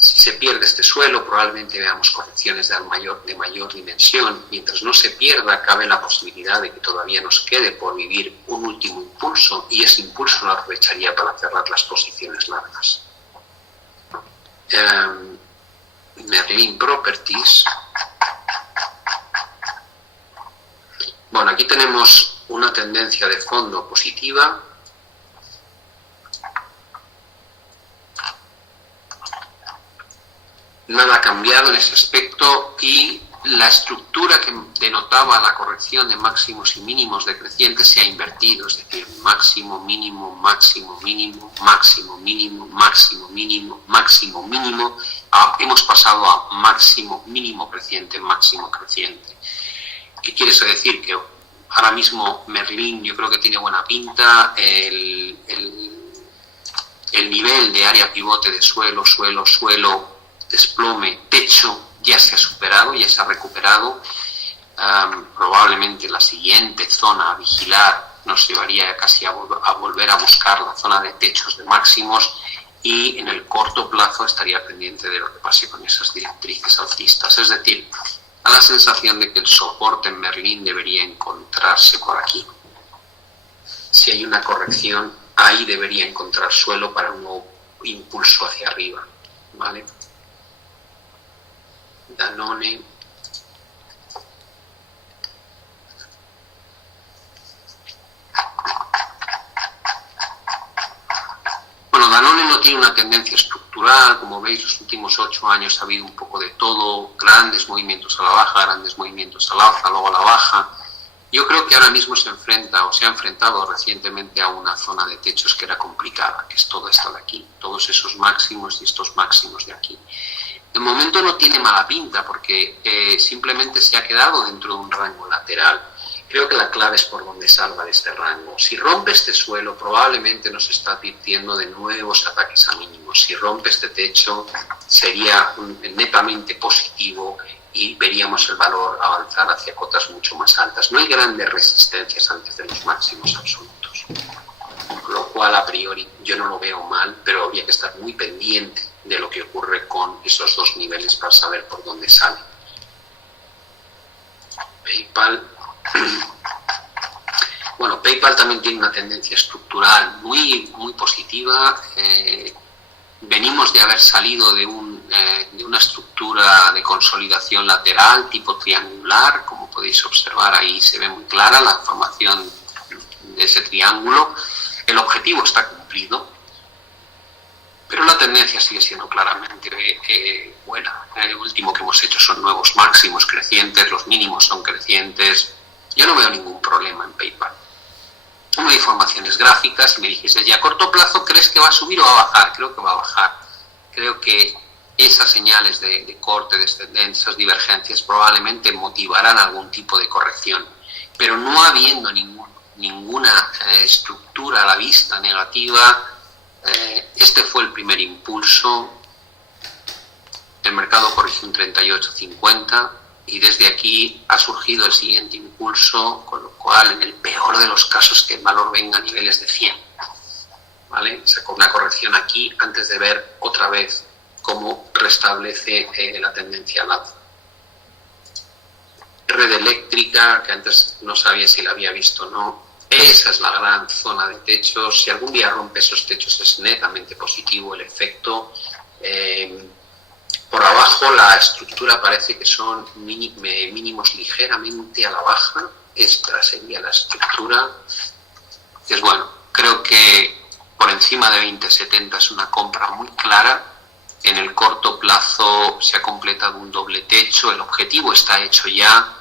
Si se pierde este suelo, probablemente veamos correcciones de mayor dimensión. Mientras no se pierda, cabe la posibilidad de que todavía nos quede por vivir un último impulso, y ese impulso lo aprovecharía para cerrar las posiciones largas. Merlin Properties. Bueno, aquí tenemos una tendencia de fondo positiva. Nada ha cambiado en ese aspecto, y la estructura que denotaba la corrección de máximos y mínimos decrecientes se ha invertido, es decir, máximo, mínimo, máximo, mínimo, máximo, mínimo, máximo, mínimo, máximo, mínimo. Hemos pasado a máximo, mínimo creciente, máximo creciente. ¿Qué quiere eso decir? Que ahora mismo Merlin yo creo que tiene buena pinta. El nivel de área pivote de suelo, suelo, suelo, desplome, techo, ya se ha superado, ya se ha recuperado. Probablemente la siguiente zona a vigilar nos llevaría casi a volver a buscar la zona de techos de máximos, y en el corto plazo estaría pendiente de lo que pase con esas directrices alcistas. Es decir, da la sensación de que el soporte en Merlin debería encontrarse por aquí. Si hay una corrección, ahí debería encontrar suelo para un nuevo impulso hacia arriba, ¿vale? Danone. Bueno, Danone no tiene una tendencia estructural. Como veis, los últimos 8 años ha habido un poco de todo, grandes movimientos a la baja, grandes movimientos al alza, luego a la baja. Yo creo que ahora mismo se enfrenta, o se ha enfrentado recientemente, a una zona de techos que era complicada, que es toda esta de aquí, todos esos máximos y estos máximos de aquí. De momento no tiene mala pinta porque simplemente se ha quedado dentro de un rango lateral. Creo que la clave es por dónde salga de este rango. Si rompe este suelo, probablemente nos está advirtiendo de nuevos ataques a mínimos. Si rompe este techo, sería netamente positivo y veríamos el valor avanzar hacia cotas mucho más altas. No hay grandes resistencias antes de los máximos absolutos, con lo cual a priori yo no lo veo mal, pero habría que estar muy pendiente de lo que ocurre con esos dos niveles para saber por dónde sale. PayPal. Bueno, PayPal también tiene una tendencia estructural muy positiva. Venimos de haber salido de una estructura de consolidación lateral tipo triangular. Como podéis observar, ahí se ve muy clara la formación de ese triángulo. El objetivo está cumplido, pero la tendencia sigue siendo claramente buena. El último que hemos hecho son nuevos máximos crecientes, los mínimos son crecientes. Yo no veo ningún problema en PayPal. No hay formaciones gráficas. Si me dijese, ¿y a corto plazo crees que va a subir o va a bajar? Creo que va a bajar. Creo que esas señales de corte, de esas divergencias, probablemente motivarán algún tipo de corrección. Pero no habiendo ninguna estructura a la vista negativa, este fue el primer impulso. El mercado corrigió un 38,50 y desde aquí ha surgido el siguiente impulso, con lo cual, en el peor de los casos, que el valor venga a niveles de 100. ¿Vale? Sacó una corrección aquí antes de ver otra vez cómo restablece la tendencia al alza. Red eléctrica, que antes no sabía si la había visto o no. Esa es la gran zona de techos. Si algún día rompe esos techos es netamente positivo el efecto. Por abajo la estructura parece que son mínimos ligeramente a la baja. Esta sería la estructura. Es bueno, creo que por encima de 20,70 es una compra muy clara. En el corto plazo se ha completado un doble techo. El objetivo está hecho ya.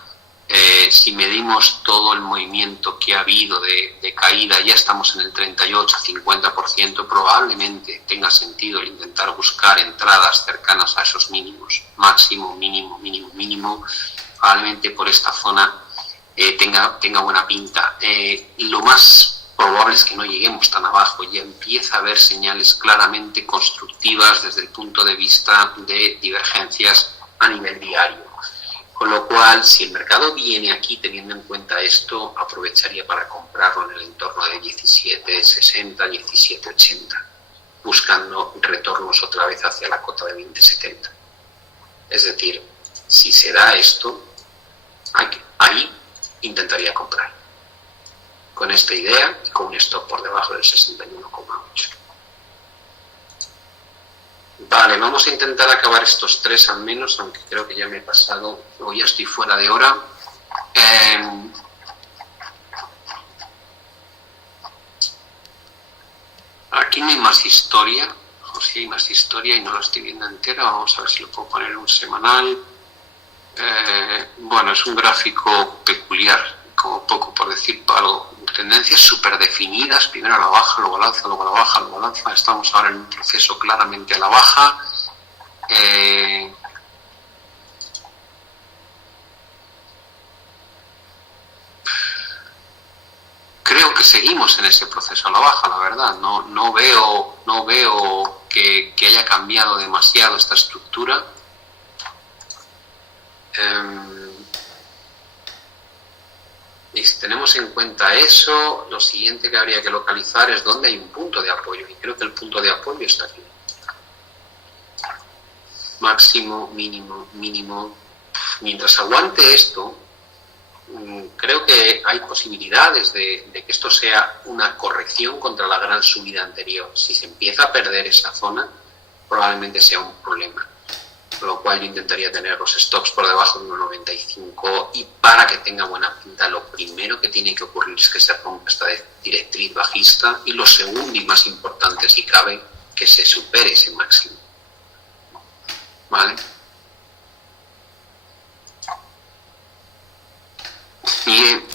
Si medimos todo el movimiento que ha habido de caída, ya estamos en el 38-50%, probablemente tenga sentido el intentar buscar entradas cercanas a esos mínimos, máximo, mínimo, mínimo, mínimo, probablemente por esta zona. tenga buena pinta. Lo más probable es que no lleguemos tan abajo, ya empieza a haber señales claramente constructivas desde el punto de vista de divergencias a nivel diario. Con lo cual, si el mercado viene aquí teniendo en cuenta esto, aprovecharía para comprarlo en el entorno de 17.60, 17.80, buscando retornos otra vez hacia la cota de 20.70. Es decir, si se da esto, ahí intentaría comprar. Con esta idea y con un stop por debajo del 61,8. Vale, vamos a intentar acabar estos tres al menos, aunque creo que ya me he pasado o ya estoy fuera de hora. Aquí no hay más historia, o sí hay más historia y no lo estoy viendo entera. Vamos a ver si lo puedo poner en un semanal. Bueno, es un gráfico peculiar, como poco por decir algo. Tendencias súper definidas, primero a la baja, luego a la alza, luego a la baja, luego a la alza. Estamos ahora en un proceso claramente a la baja. Creo que seguimos en ese proceso a la baja, la verdad. No veo que haya cambiado demasiado esta estructura. Y si tenemos en cuenta eso, lo siguiente que habría que localizar es dónde hay un punto de apoyo. Y creo que el punto de apoyo está aquí. Máximo, mínimo, mínimo. Mientras aguante esto, creo que hay posibilidades de que esto sea una corrección contra la gran subida anterior. Si se empieza a perder esa zona, probablemente sea un problema. Con lo cual yo intentaría tener los stops por debajo de 1,95 y para que tenga buena pinta lo primero que tiene que ocurrir es que se rompa esta directriz bajista y lo segundo y más importante si cabe que se supere ese máximo. ¿Vale? Bien,